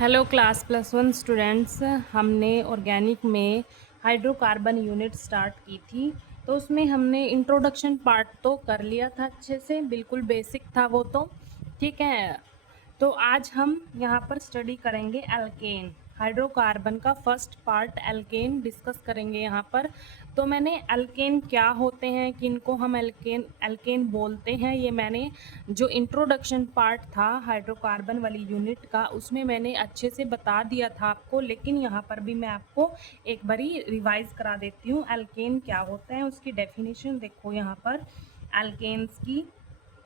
Hello class +1 students. हमने organic में hydrocarbon unit start की थी। तो उसमें हमने इंट्रोडक्शन पार्ट तो कर लिया था अच्छे से, बिल्कुल बेसिक था वो तो, ठीक है। तो आज हम यहाँ पर स्टडी करेंगे एल्केन। हाइड्रोकार्बन का फर्स्ट पार्ट एल्केन डिस्कस करेंगे यहाँ पर। तो मैंने एल्केन क्या होते हैं, किनको हम एल्केन एल्केन बोलते हैं, ये मैंने जो इंट्रोडक्शन पार्ट था हाइड्रोकार्बन वाली यूनिट का, उसमें मैंने अच्छे से बता दिया था आपको। लेकिन यहाँ पर भी मैं आपको एक बारी रिवाइज करा देती हूँ। एल्केन क्या होता है, उसकी डेफिनेशन देखो यहाँ पर एल्केन्स की।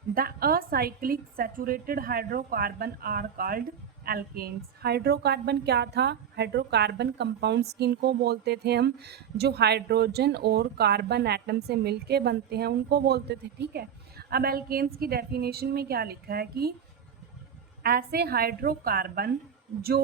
The acyclic saturated hydrocarbon are called alkanes। Hydrocarbon क्या था? हाइड्रोकार्बन कंपाउंड्स किनको बोलते थे हम? जो हाइड्रोजन और कार्बन एटम से मिलके बनते हैं उनको बोलते थे, ठीक है। अब एल्केन्स की डेफिनेशन में क्या लिखा है कि ऐसे हाइड्रोकार्बन जो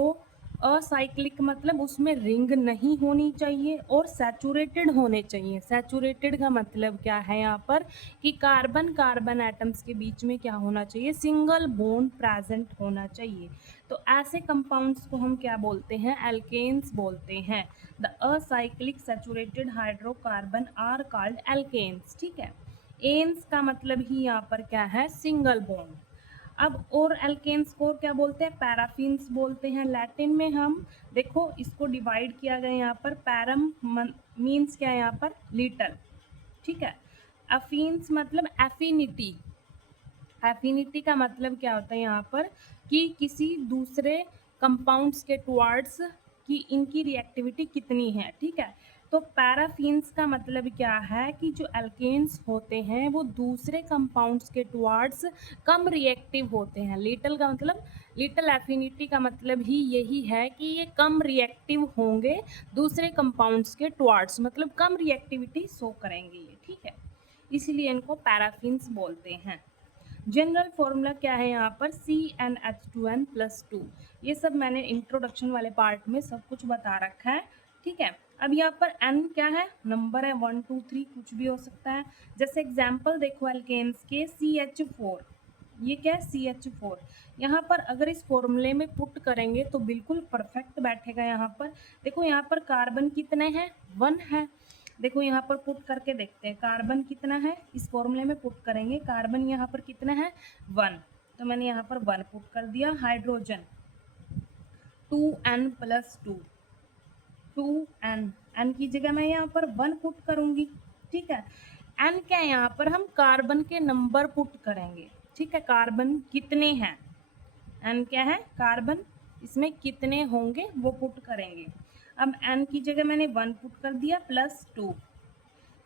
असाइक्लिक मतलब उसमें रिंग नहीं होनी चाहिए और सैचुरेटेड होने चाहिए। सैचुरेटेड का मतलब क्या है यहाँ पर कि कार्बन कार्बन एटम्स के बीच में क्या होना चाहिए, सिंगल बॉन्ड प्रेजेंट होना चाहिए। तो ऐसे कंपाउंड्स को हम क्या बोलते हैं, एल्केन्स बोलते हैं। The acyclic saturated hydrocarbon are called alkanes, ठीक है। एन्स का मतलब ही यहाँ पर क्या है, सिंगल बॉन्ड। अब और एल्केन्स को क्या बोलते हैं, पैराफिन्स बोलते हैं। लैटिन में हम देखो इसको डिवाइड किया गया यहाँ पर। पैरम मीन्स क्या है यहाँ पर, लिटल, ठीक है। अफिन्स मतलब एफिनिटी। एफिनिटी का मतलब क्या होता है यहाँ पर कि किसी दूसरे कंपाउंड्स के टुवार्ड्स कि इनकी रिएक्टिविटी कितनी है, ठीक है। तो पैराफिन्स का मतलब क्या है कि जो एल्केन्स होते हैं वो दूसरे कंपाउंड्स के टुवार्ड्स कम रिएक्टिव होते हैं। लिटल का मतलब, लिटल एफिनिटी का मतलब ही यही है कि ये कम रिएक्टिव होंगे दूसरे कंपाउंड्स के टुवार्ड्स, मतलब कम रिएक्टिविटी शो करेंगे ये, ठीक है। इसीलिए इनको पैराफिन्स बोलते हैं। जनरल फॉर्मूला क्या है यहाँ पर, CnH2n+2। ये सब मैंने इंट्रोडक्शन वाले पार्ट में सब कुछ बता रखा है, ठीक है। अब यहाँ पर n क्या है, नंबर है, 1 2 3 कुछ भी हो सकता है। जैसे एग्जाम्पल देखो एल्केन्स के, CH4, ये क्या है, CH4। यहाँ पर अगर इस फॉर्मूले में पुट करेंगे तो बिल्कुल परफेक्ट बैठेगा। यहाँ पर देखो, यहाँ पर कार्बन कितने हैं, 1 है। देखो यहाँ पर पुट करके देखते हैं कार्बन कितना है, इस फॉर्मूले में पुट करेंगे कार्बन यहाँ पर कितना है, 1। तो मैंने यहाँ पर 1 पुट कर दिया। हाइड्रोजन 2n+2, 2n, n की जगह मैं यहाँ पर 1 पुट करूँगी, ठीक है। n क्या है, यहाँ पर हम कार्बन के नंबर पुट करेंगे, ठीक है। कार्बन कितने हैं, n क्या है, कार्बन इसमें कितने होंगे वो पुट करेंगे। अब n की जगह मैंने 1 पुट कर दिया +2।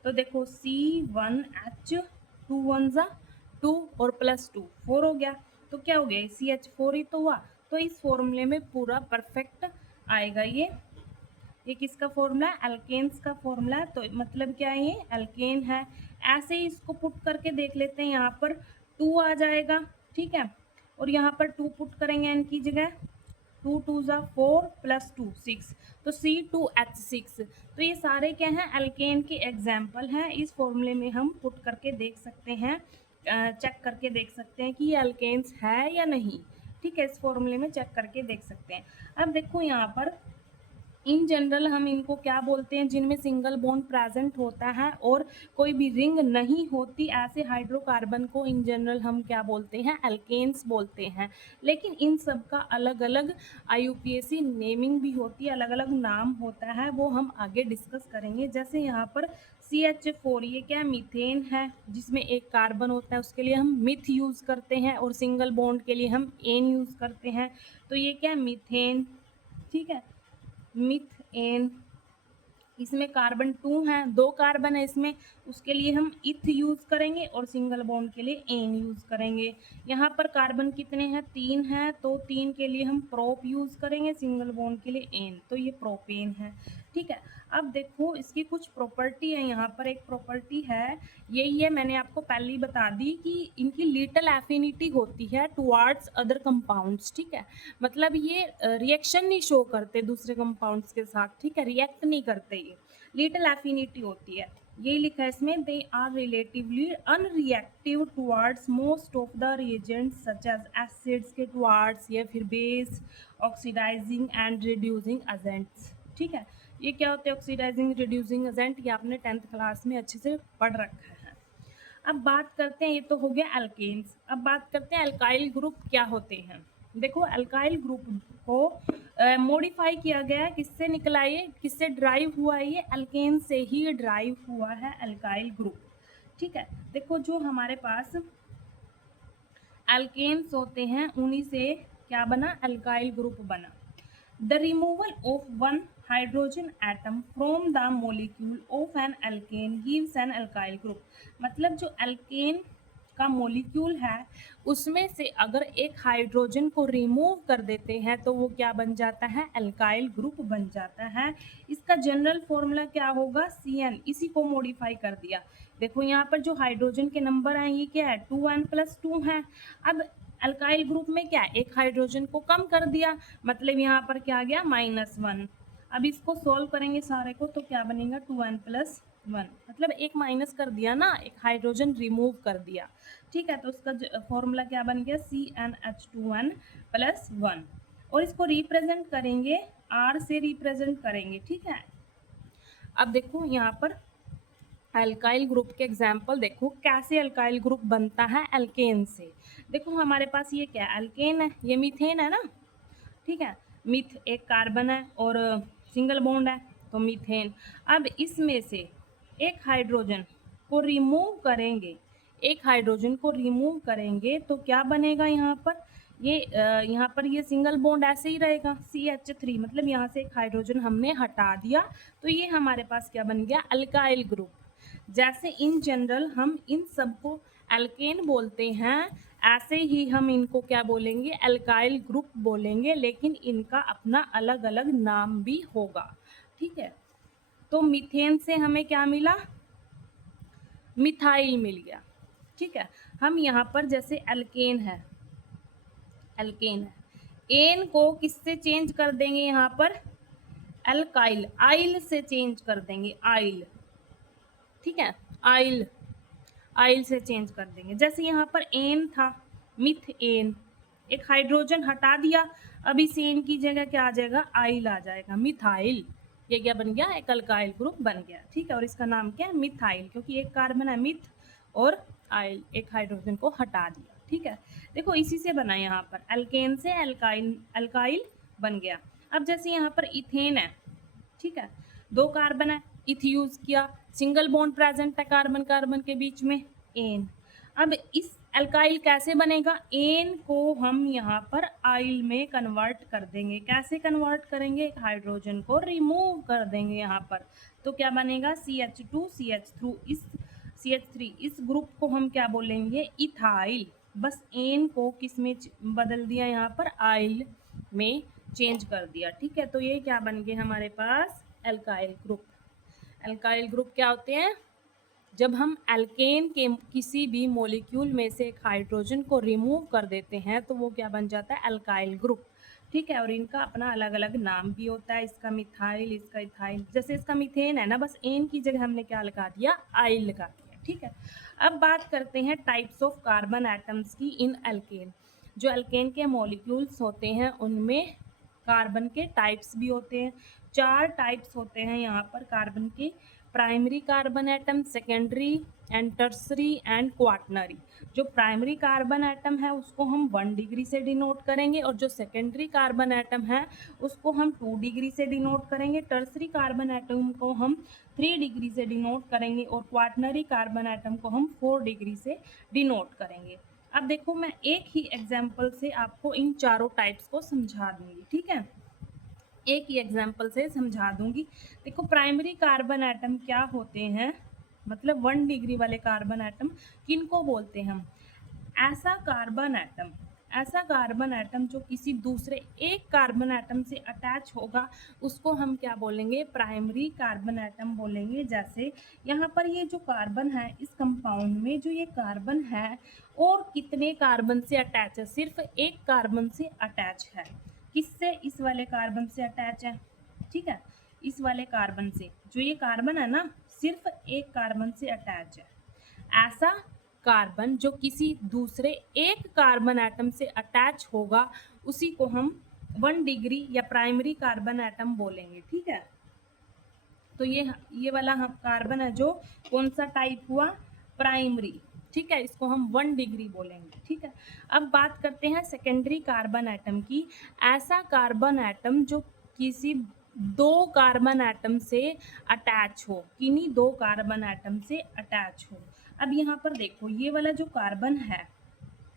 तो देखो C1H, 2 1 ज़ा 2 और +2 4 हो गया। तो क्या हो गया, CH4 ही तो हुआ। तो इस फॉर्मूले में पूरा परफेक्ट आएगा ये किसका फॉर्मूला है, एल्केन्स का फॉर्मूला है। तो मतलब क्या है, ये एल्केन है। ऐसे ही इसको पुट करके देख लेते हैं, यहाँ पर 2 आ जाएगा, ठीक है। और यहाँ पर 2 पुट करेंगे n की जगह, 2 2 ज़ा 4 +2 6, तो C2H6। तो ये सारे क्या हैं, एल्केन के एग्जाम्पल हैं। इस फॉर्मूले में हम पुट करके देख सकते हैं, चेक करके देख सकते हैं कि ये एल्केन्स है या नहीं, ठीक है। इस फॉर्मूले में चेक करके देख सकते हैं। अब देखो यहाँ पर इन जनरल हम इनको क्या बोलते हैं, जिनमें सिंगल बॉन्ड प्रेजेंट होता है और कोई भी रिंग नहीं होती, ऐसे हाइड्रोकार्बन को इन जनरल हम क्या बोलते हैं, एल्केन्स बोलते हैं। लेकिन इन सब का अलग अलग IUPAC नेमिंग भी होती है, अलग अलग नाम होता है, वो हम आगे डिस्कस करेंगे। जैसे यहाँ पर CH4, ये क्या, मीथेन है, जिसमें एक कार्बन होता है, उसके लिए हम मिथ यूज़ करते हैं, और सिंगल बॉन्ड के लिए हम एन यूज़ करते हैं। तो ये क्या, मीथेन, ठीक है, मिथेन। इसमें कार्बन 2 है, 2 कार्बन है इसमें, उसके लिए हम इथ यूज़ करेंगे, और सिंगल बॉन्ड के लिए एन यूज़ करेंगे। यहाँ पर कार्बन कितने हैं, 3 हैं, तो 3 के लिए हम प्रोप यूज़ करेंगे, सिंगल बॉन्ड के लिए एन, तो ये प्रोपेन है, ठीक है। अब देखो इसकी कुछ प्रॉपर्टी है, यहाँ पर एक प्रॉपर्टी है, यही है, मैंने आपको पहले ही बता दी कि इनकी लिटल एफिनिटी होती है टुवार्ड्स अदर कंपाउंड्स, ठीक है। मतलब ये रिएक्शन नहीं शो करते दूसरे कंपाउंड्स के साथ, ठीक है, रिएक्ट नहीं करते, ये लिटल एफिनिटी होती है। ये लिखा है इसमें, they are relatively unreactive towards most of the reagents such as acids के टुवार्ड्स, या फिर base, oxidizing and reducing agents. ठीक है, ये क्या होते हैं ऑक्सीडाइजिंग रिड्यूसिंग एजेंट, ये आपने 10th क्लास में अच्छे से पढ़ रखा है। अब बात करते हैं, ये तो हो गया एल्केन्स। अब बात करते हैं अल्काइल ग्रुप क्या होते हैं। देखो अल्काइल ग्रुप को मॉडिफाई किया गया, किससे निकला, ये किससे ड्राइव हुआ है, ये अल्केन से ही ड्राइव हुआ है अल्काइल ग्रुप। ठीक है, देखो जो हमारे पास अल्केन्स होते हैं उन्हीं से क्या बना, अल्काइल ग्रुप बना। The removal of one hydrogen atom from the molecule of an alkane gives an alkyl group। मतलब जो अल्केन का मोलिक्यूल है उसमें से अगर एक हाइड्रोजन को रिमूव कर देते हैं तो वो क्या बन जाता है, अल्काइल ग्रुप बन जाता है। इसका जनरल फॉर्मूला क्या होगा, Cn, इसी को मॉडिफाई कर दिया। देखो यहाँ पर जो हाइड्रोजन के नंबर हैं ये क्या है, 2n+2 है। अब अल्काइल ग्रुप में क्या, एक हाइड्रोजन को कम कर दिया, मतलब यहाँ पर क्या आ गया, -1। अब इसको सॉल्व करेंगे सारे को तो क्या बनेगा, 2n+1, मतलब एक माइनस कर दिया ना, एक हाइड्रोजन रिमूव कर दिया। ठीक है, तो उसका फॉर्मूला क्या बन गया, CnH2n+1। और इसको रिप्रेजेंट करेंगे, R से रिप्रेजेंट करेंगे। ठीक है, अब देखो यहाँ पर अल्काइल ग्रुप के एग्जाम्पल देखो, कैसे अल्काइल ग्रुप बनता है अल्केन से। देखो हमारे पास ये क्या है, अल्केन है, ये मीथेन है ना। ठीक है, मिथ एक कार्बन है और सिंगल बॉन्ड है तो मीथेन। अब इसमें से एक हाइड्रोजन को रिमूव करेंगे, एक हाइड्रोजन को रिमूव करेंगे तो क्या बनेगा, यहाँ पर यहाँ पर ये सिंगल बॉन्ड ऐसे ही रहेगा, CH3, मतलब यहाँ से एक हाइड्रोजन हमने हटा दिया तो ये हमारे पास क्या बन गया, अल्काइल ग्रुप। जैसे इन जनरल हम इन सबको एल्केन बोलते हैं, ऐसे ही हम इनको क्या बोलेंगे, अल्काइल ग्रुप बोलेंगे, लेकिन इनका अपना अलग अलग नाम भी होगा। ठीक है, तो मीथेन से हमें क्या मिला, मिथाइल मिल गया। ठीक है, हम यहाँ पर जैसे अल्केन है, अल्केन है, एन को किससे चेंज कर देंगे, यहाँ पर अल्काइल, आइल से चेंज कर देंगे, आइल। ठीक है, आइल, आइल से चेंज कर देंगे। जैसे यहाँ पर एन था, मिथ एन, एक हाइड्रोजन हटा दिया, अब इस एन की जगह क्या आ जाएगा, आइल आ जाएगा, मिथाइल। ये क्या बन गया, एक अल्काइल ग्रुप बन गया। ठीक है, और इसका नाम क्या है, मिथाइल, क्योंकि एक कार्बन है मिथ और आइल, एक हाइड्रोजन को हटा दिया। ठीक है, देखो इसी से बना, यहाँ पर अल्केन से अल्काइल, अल्काइल बन गया। अब जैसे यहाँ पर इथेन है, ठीक है, 2 कार्बन है, इथ यूज किया, सिंगल बॉन्ड प्रेजेंट है कार्बन कार्बन के बीच में, एन। अब इस अल्काइल कैसे बनेगा, एन को हम यहाँ पर आइल में कन्वर्ट कर देंगे। कैसे कन्वर्ट करेंगे, एक हाइड्रोजन को रिमूव कर देंगे यहाँ पर, तो क्या बनेगा, CH2 CH3, इस CH3, इस ग्रुप को हम क्या बोलेंगे, इथाइल। बस एन को किस में बदल दिया, यहाँ पर आइल में चेंज कर दिया। ठीक है, तो ये क्या बन गए हमारे पास, अल्काइल ग्रुप। अल्काइल ग्रुप क्या होते हैं, जब हम अल्केन के किसी भी मॉलिक्यूल में से एक हाइड्रोजन को रिमूव कर देते हैं तो वो क्या बन जाता है, अल्काइल ग्रुप। ठीक है, और इनका अपना अलग अलग नाम भी होता है, इसका मिथाइल, इसका इथाइल। जैसे इसका मीथेन है ना, बस एन की जगह हमने क्या लगा दिया, आइल लगा दिया। ठीक है, अब बात करते हैं टाइप्स ऑफ कार्बन एटम्स की इन अल्केन। जो अल्केन के मॉलिक्यूल्स होते हैं उनमें कार्बन के टाइप्स भी होते हैं। 4 टाइप्स होते हैं यहाँ पर कार्बन के, primary carbon atom, secondary and tertiary and quaternary. जो प्राइमरी कार्बन एटम है उसको हम 1 डिग्री से डिनोट करेंगे, और जो सेकेंडरी कार्बन एटम है उसको हम 2 डिग्री से डिनोट करेंगे, टर्सरी कार्बन एटम को हम 3 डिग्री से डिनोट करेंगे, और क्वाटनरी कार्बन एटम को हम 4 डिग्री से डिनोट करेंगे। अब देखो मैं एक ही एग्जाम्पल से आपको इन चारों टाइप्स को समझा दूंगी। ठीक है, एक ही एग्जाम्पल से समझा दूंगी। देखो प्राइमरी कार्बन एटम क्या होते हैं, मतलब 1 डिग्री वाले कार्बन एटम किनको बोलते हैं हम, ऐसा कार्बन एटम, ऐसा कार्बन एटम जो किसी दूसरे एक कार्बन एटम से अटैच होगा उसको हम क्या बोलेंगे, प्राइमरी कार्बन एटम बोलेंगे। जैसे यहाँ पर ये जो कार्बन है, इस कंपाउंड में जो ये कार्बन है और कितने कार्बन से अटैच है, सिर्फ एक कार्बन से अटैच है। किससे, इस वाले कार्बन से अटैच है। ठीक है, इस वाले कार्बन से, जो ये कार्बन है ना सिर्फ एक कार्बन से अटैच है। ऐसा कार्बन जो किसी दूसरे एक कार्बन एटम से अटैच होगा उसी को हम 1 डिग्री या प्राइमरी कार्बन एटम बोलेंगे। ठीक है, तो ये वाला हम कार्बन है जो कौन सा टाइप हुआ, प्राइमरी। ठीक है, इसको हम 1 डिग्री बोलेंगे। ठीक है, अब बात करते हैं सेकेंडरी कार्बन एटम की। ऐसा कार्बन एटम जो किसी दो कार्बन एटम से अटैच हो, किन्हीं दो कार्बन एटम से अटैच हो। अब यहाँ पर देखो, ये वाला जो कार्बन है,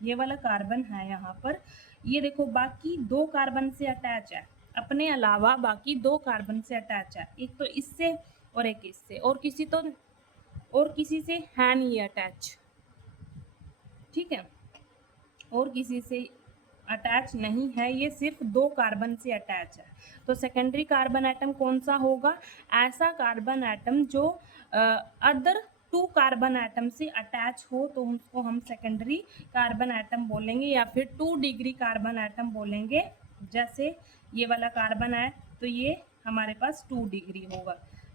ये वाला कार्बन है यहाँ पर, ये देखो बाकी दो कार्बन से अटैच है, अपने अलावा बाकी दो कार्बन से अटैच है, एक तो इससे और एक इससे, और किसी से है नहीं ये अटैच। ठीक है, और किसी से अटैच नहीं है, ये सिर्फ दो कार्बन से अटैच है। तो सेकेंडरी कार्बन एटम कौन सा होगा, ऐसा कार्बन एटम जो अदर 2 कार्बन एटम से अटैच हो तो उसको हम सेकेंडरी कार्बन एटम बोलेंगे, या फिर 2 डिग्री कार्बन एटम बोलेंगे। जैसे ये वाला कार्बन है तो ये हमारे पास 2 डिग्री होगा।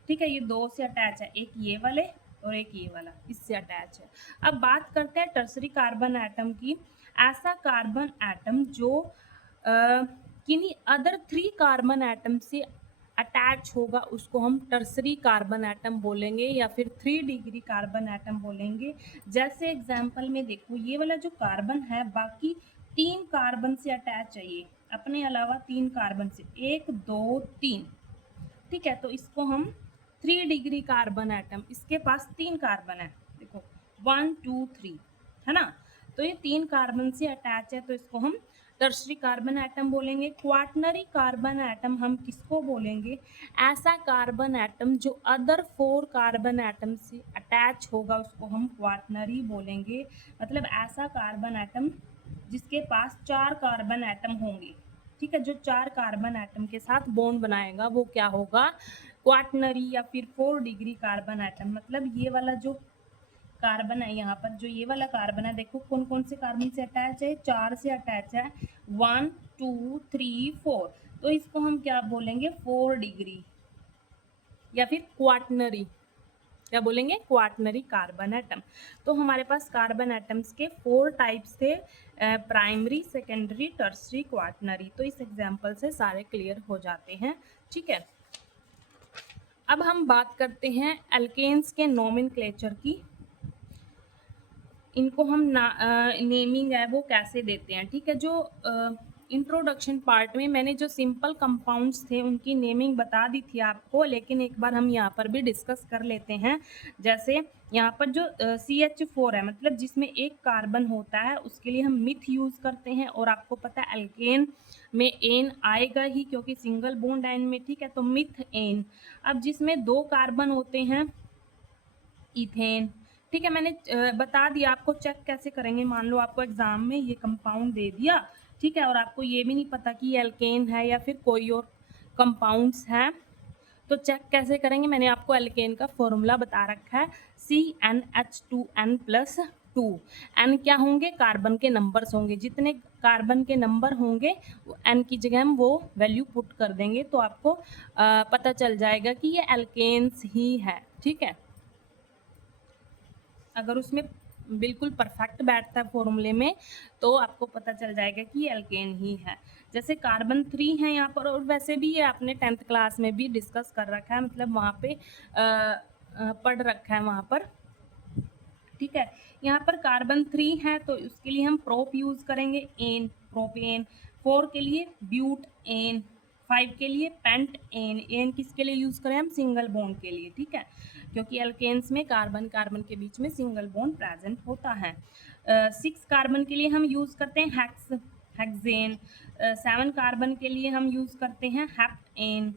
ठीक है, ये दो से अटैच है, एक ये वाले और एक ये वाला इससे अटैच है। अब बात करते हैं टर्सरी कार्बन एटम की। ऐसा कार्बन एटम जो किन्हीं अदर 3 कार्बन एटम से अटैच होगा उसको हम टर्सरी कार्बन एटम बोलेंगे, या फिर 3 डिग्री कार्बन एटम बोलेंगे। जैसे एग्जाम्पल में देखो, ये वाला जो कार्बन है बाकी 3 कार्बन से अटैच है, ये अपने अलावा 3 कार्बन से, 1 2 3। ठीक है, तो इसको हम 3 डिग्री कार्बन एटम, इसके पास 3 कार्बन है, देखो 1 2 3, है ना, तो ये 3 कार्बन से अटैच है तो इसको हम टर्सरी कार्बन एटम बोलेंगे। क्वाटनरी कार्बन एटम हम किसको बोलेंगे, ऐसा कार्बन एटम जो अदर 4 कार्बन एटम से अटैच होगा उसको हम क्वाटनरी बोलेंगे। मतलब ऐसा कार्बन एटम जिसके पास 4 कार्बन एटम होंगे। ठीक है, जो 4 कार्बन एटम के साथ बॉन्ड बनाएगा वो क्या होगा, क्वाटनरी या फिर 4 डिग्री कार्बन एटम। मतलब ये वाला जो कार्बन है, यहाँ पर जो ये वाला कार्बन है, देखो कौन कौन से कार्बन से अटैच है, 4 से अटैच है, 1 2 3 4, तो इसको हम क्या बोलेंगे, 4 डिग्री या फिर क्वाटनरी, क्या बोलेंगे, क्वाटनरी कार्बन एटम। तो हमारे पास कार्बन एटम्स के 4 टाइप्स थे, प्राइमरी, सेकेंडरी, टर्सरी, क्वाटनरी। तो इस एग्जाम्पल से सारे क्लियर हो जाते हैं। ठीक है, अब हम बात करते हैं एल्केन्स के नोमेनक्लेचर की। इनको हम नेमिंग है वो कैसे देते हैं। ठीक है, जो इंट्रोडक्शन पार्ट में मैंने जो सिंपल कंपाउंड्स थे उनकी नेमिंग बता दी थी आपको, लेकिन एक बार हम यहाँ पर भी डिस्कस कर लेते हैं। जैसे यहाँ पर जो CH4 है, मतलब जिसमें एक कार्बन होता है, उसके लिए हम मिथ यूज़ करते हैं, और आपको पता है एल्केन में एन आएगा ही क्योंकि सिंगल बॉन्ड एन में। ठीक है, तो मिथ एन। अब जिसमें 2 कार्बन होते हैं, इथेन। ठीक है, मैंने बता दिया आपको, चेक कैसे करेंगे। मान लो आपको एग्जाम में ये कंपाउंड दे दिया, ठीक है, और आपको ये भी नहीं पता कि ये एल्केन है या फिर कोई और कंपाउंड्स हैं, तो चेक कैसे करेंगे। मैंने आपको एल्केन का फॉर्मूला बता रखा है, CnH2n+2। एन क्या होंगे, कार्बन के नंबर्स होंगे, जितने कार्बन के नंबर होंगे एन की जगह हम वो वैल्यू पुट कर देंगे, तो आपको पता चल जाएगा कि ये एल्केन्स ही है। ठीक है, अगर उसमें बिल्कुल परफेक्ट बैठता है फॉर्मूले में तो आपको पता चल जाएगा कि ये एल्केन ही है। जैसे कार्बन 3 है यहाँ पर, और वैसे भी ये आपने 10th क्लास में भी डिस्कस कर रखा है, मतलब वहाँ पे पढ़ रखा है वहाँ पर। ठीक है, यहाँ पर कार्बन 3 है तो उसके लिए हम प्रोप यूज़ करेंगे, एन, प्रोपेन। 4 के लिए ब्यूट एन, 5 के लिए पेंट एन। एन किसके लिए यूज़ करें हम, सिंगल बॉन्ड के लिए। ठीक है, क्योंकि अल्केन्स में कार्बन कार्बन के बीच में सिंगल बॉन्ड प्रेजेंट होता है। 6 कार्बन के लिए हम यूज़ करते हैं हेक्सेन। 7 कार्बन के लिए हम यूज़ करते हैं हेप्टेन।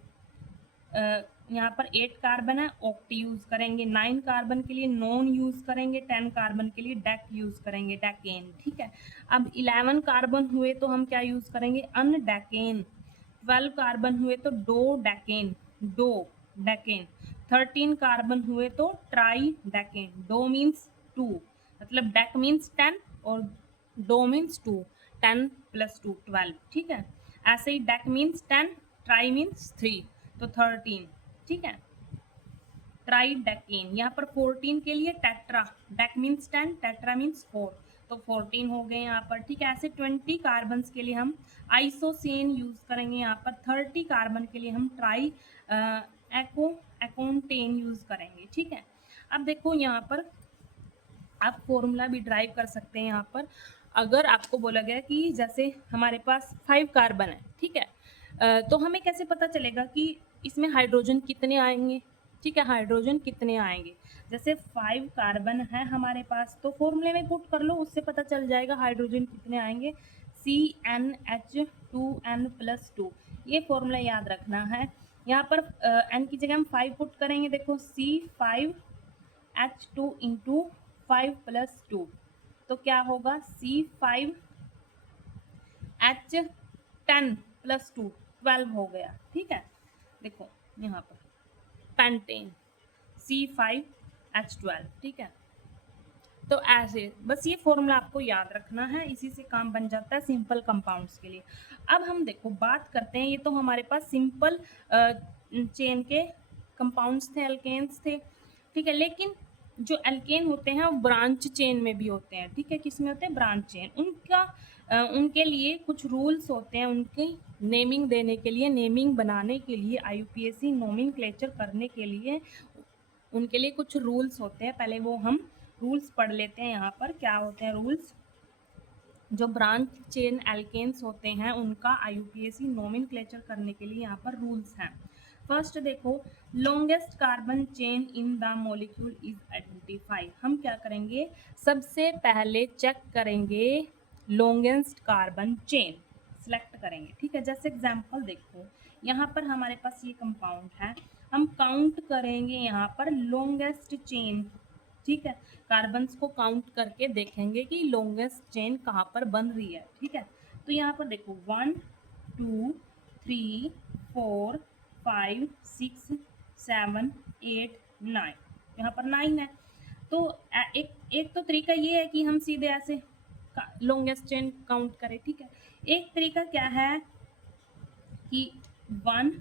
यहाँ पर 8 कार्बन है, ऑक्टी यूज़ करेंगे। 9 कार्बन के लिए नॉन यूज़ करेंगे। 10 कार्बन के लिए डेक यूज़ करेंगे, डेकेन। ठीक है, अब 11 कार्बन हुए तो हम क्या यूज़ करेंगे, अनडेकेन। 12 कार्बन हुए तो dodecane, dodecane. 13 carbon हुए तो ट्राई डेकेन। डो मीन्स 2, मतलब डेक मीन्स 10 और डो मीन्स 2, 10 + 2 12। ठीक है, ऐसे ही डेक मीन्स 10, ट्राई मीन्स 3, तो 13। ठीक है, ट्राइडेकेन, यहाँ पर 14 के लिए tetra, deck means 10, tetra means 4, तो 14 हो गए यहाँ पर। ठीक है, ऐसे 20 कार्बन के लिए हम आइसोसेन यूज करेंगे, यहाँ पर 30 कार्बन के लिए हम ट्राई एकोनटेन यूज करेंगे। ठीक है, अब देखो यहाँ पर आप फॉर्मूला भी ड्राइव कर सकते हैं। यहाँ पर अगर आपको बोला गया कि जैसे हमारे पास 5 कार्बन है, ठीक है, तो हमें कैसे पता चलेगा कि इसमें हाइड्रोजन कितने आएंगे। ठीक है, हाइड्रोजन कितने आएंगे, जैसे 5 कार्बन है हमारे पास, तो फॉर्मूले में पुट कर लो, उससे पता चल जाएगा हाइड्रोजन कितने आएंगे। CnH2n+2, ये फॉर्मूला याद रखना है। यहाँ पर n की जगह हम 5 पुट करेंगे, देखो C5H2 इंटू 5+2, तो क्या होगा C5H10+2, 12 हो गया। ठीक है, देखो यहाँ पर पेंटेन C5H12। ठीक है, तो ऐसे बस ये फॉर्मूला आपको याद रखना है, इसी से काम बन जाता है सिंपल कंपाउंड्स के लिए। अब हम देखो बात करते हैं, ये तो हमारे पास सिंपल चेन के कंपाउंड्स थे, एल्केन्स थे। ठीक है, लेकिन जो एल्केन होते हैं वो ब्रांच चेन में भी होते हैं। ठीक है, किस में होते हैं, ब्रांच चेन। उनके लिए कुछ रूल्स होते हैं, उनकी नेमिंग देने के लिए, नेमिंग बनाने के लिए, IUPAC नोमेनक्लेचर करने के लिए उनके लिए कुछ रूल्स होते हैं। पहले वो हम रूल्स पढ़ लेते हैं। यहाँ पर क्या होते हैं रूल्स, जो ब्रांच चेन एल्केन्स होते हैं उनका IUPAC नोमेनक्लेचर करने के लिए यहाँ पर रूल्स हैं। फर्स्ट देखो, longest carbon chain in the molecule is identified. हम क्या करेंगे, सबसे पहले चेक करेंगे लॉन्गेस्ट कार्बन चेन, सिलेक्ट करेंगे। ठीक है, जैसे एग्जांपल देखो, यहाँ पर हमारे पास ये कंपाउंड है, हम काउंट करेंगे यहाँ पर लॉन्गेस्ट चेन। ठीक है, कार्बन्स को काउंट करके देखेंगे कि लॉन्गेस्ट चेन कहाँ पर बन रही है। ठीक है, तो यहाँ पर देखो 1 2 3 4 5 6 7 8 9, यहाँ पर 9 है। तो एक तो तरीका ये है कि हम सीधे ऐसे लॉन्गेस्ट चेन काउंट करें। ठीक है, एक तरीका क्या है कि 1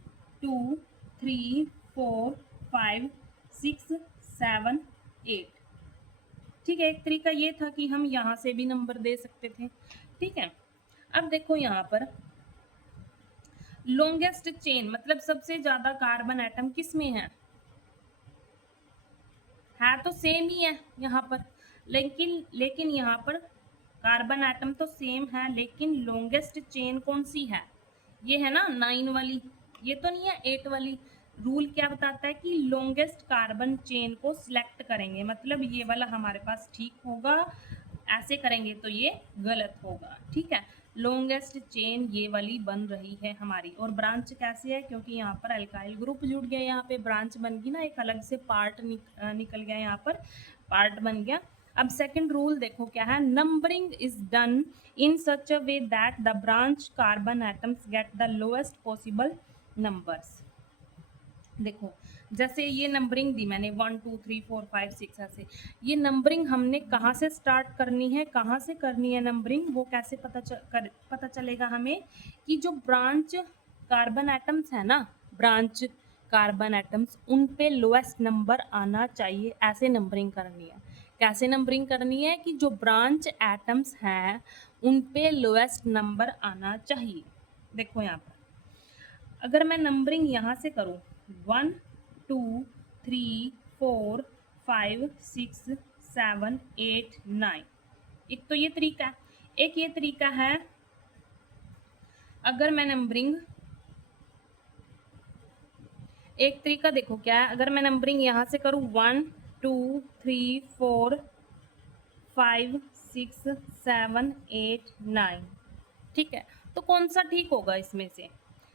2 3 4 5 6 7 8। ठीक है, एक तरीका ये था कि हम यहाँ से भी नंबर दे सकते थे। ठीक है, अब देखो यहाँ पर लॉन्गेस्ट चेन मतलब सबसे ज्यादा कार्बन एटम किस में है तो सेम ही है यहाँ पर, लेकिन यहाँ पर कार्बन एटम तो सेम है, लेकिन लॉन्गेस्ट चेन कौन सी है, ये है ना 9 वाली, ये तो नहीं है 8 वाली। रूल क्या बताता है कि लॉन्गेस्ट कार्बन चेन को सिलेक्ट करेंगे, मतलब ये वाला हमारे पास ठीक होगा, ऐसे करेंगे तो ये गलत होगा। ठीक है, लॉन्गेस्ट चेन ये वाली बन रही है हमारी। और ब्रांच कैसे है, क्योंकि यहाँ पर अल्काइल ग्रुप जुड़ गया, यहाँ पे ब्रांच बन गई ना, एक अलग से पार्ट निकल गया, यहाँ पर पार्ट बन गया। अब सेकंड रूल देखो क्या है, numbering is done in such a way that the branch carbon atoms get the lowest possible numbers. देखो जैसे ये नंबरिंग दी मैंने 1 2 3 4 5 6 ऐसे, ये नंबरिंग हमने कहाँ से स्टार्ट करनी है, कहाँ से करनी है नंबरिंग, वो कैसे पता चलेगा हमें कि जो ब्रांच कार्बन एटम्स है ना, ब्रांच कार्बन एटम्स, उन पे लोएस्ट नंबर आना चाहिए, ऐसे नंबरिंग करनी है। कैसे नंबरिंग करनी है कि जो ब्रांच एटम्स हैं उन पे लोएस्ट नंबर आना चाहिए। देखो यहाँ पर अगर मैं नंबरिंग यहाँ से करूँ 1 2 3 4 5 6 7 8 9, एक तो ये तरीका है। एक ये तरीका है अगर मैं नंबरिंग, एक तरीका देखो क्या है, अगर मैं नंबरिंग यहाँ से करूँ 1 2 3 4 5 6 7 8 9, ठीक है, तो कौन सा ठीक होगा इसमें से,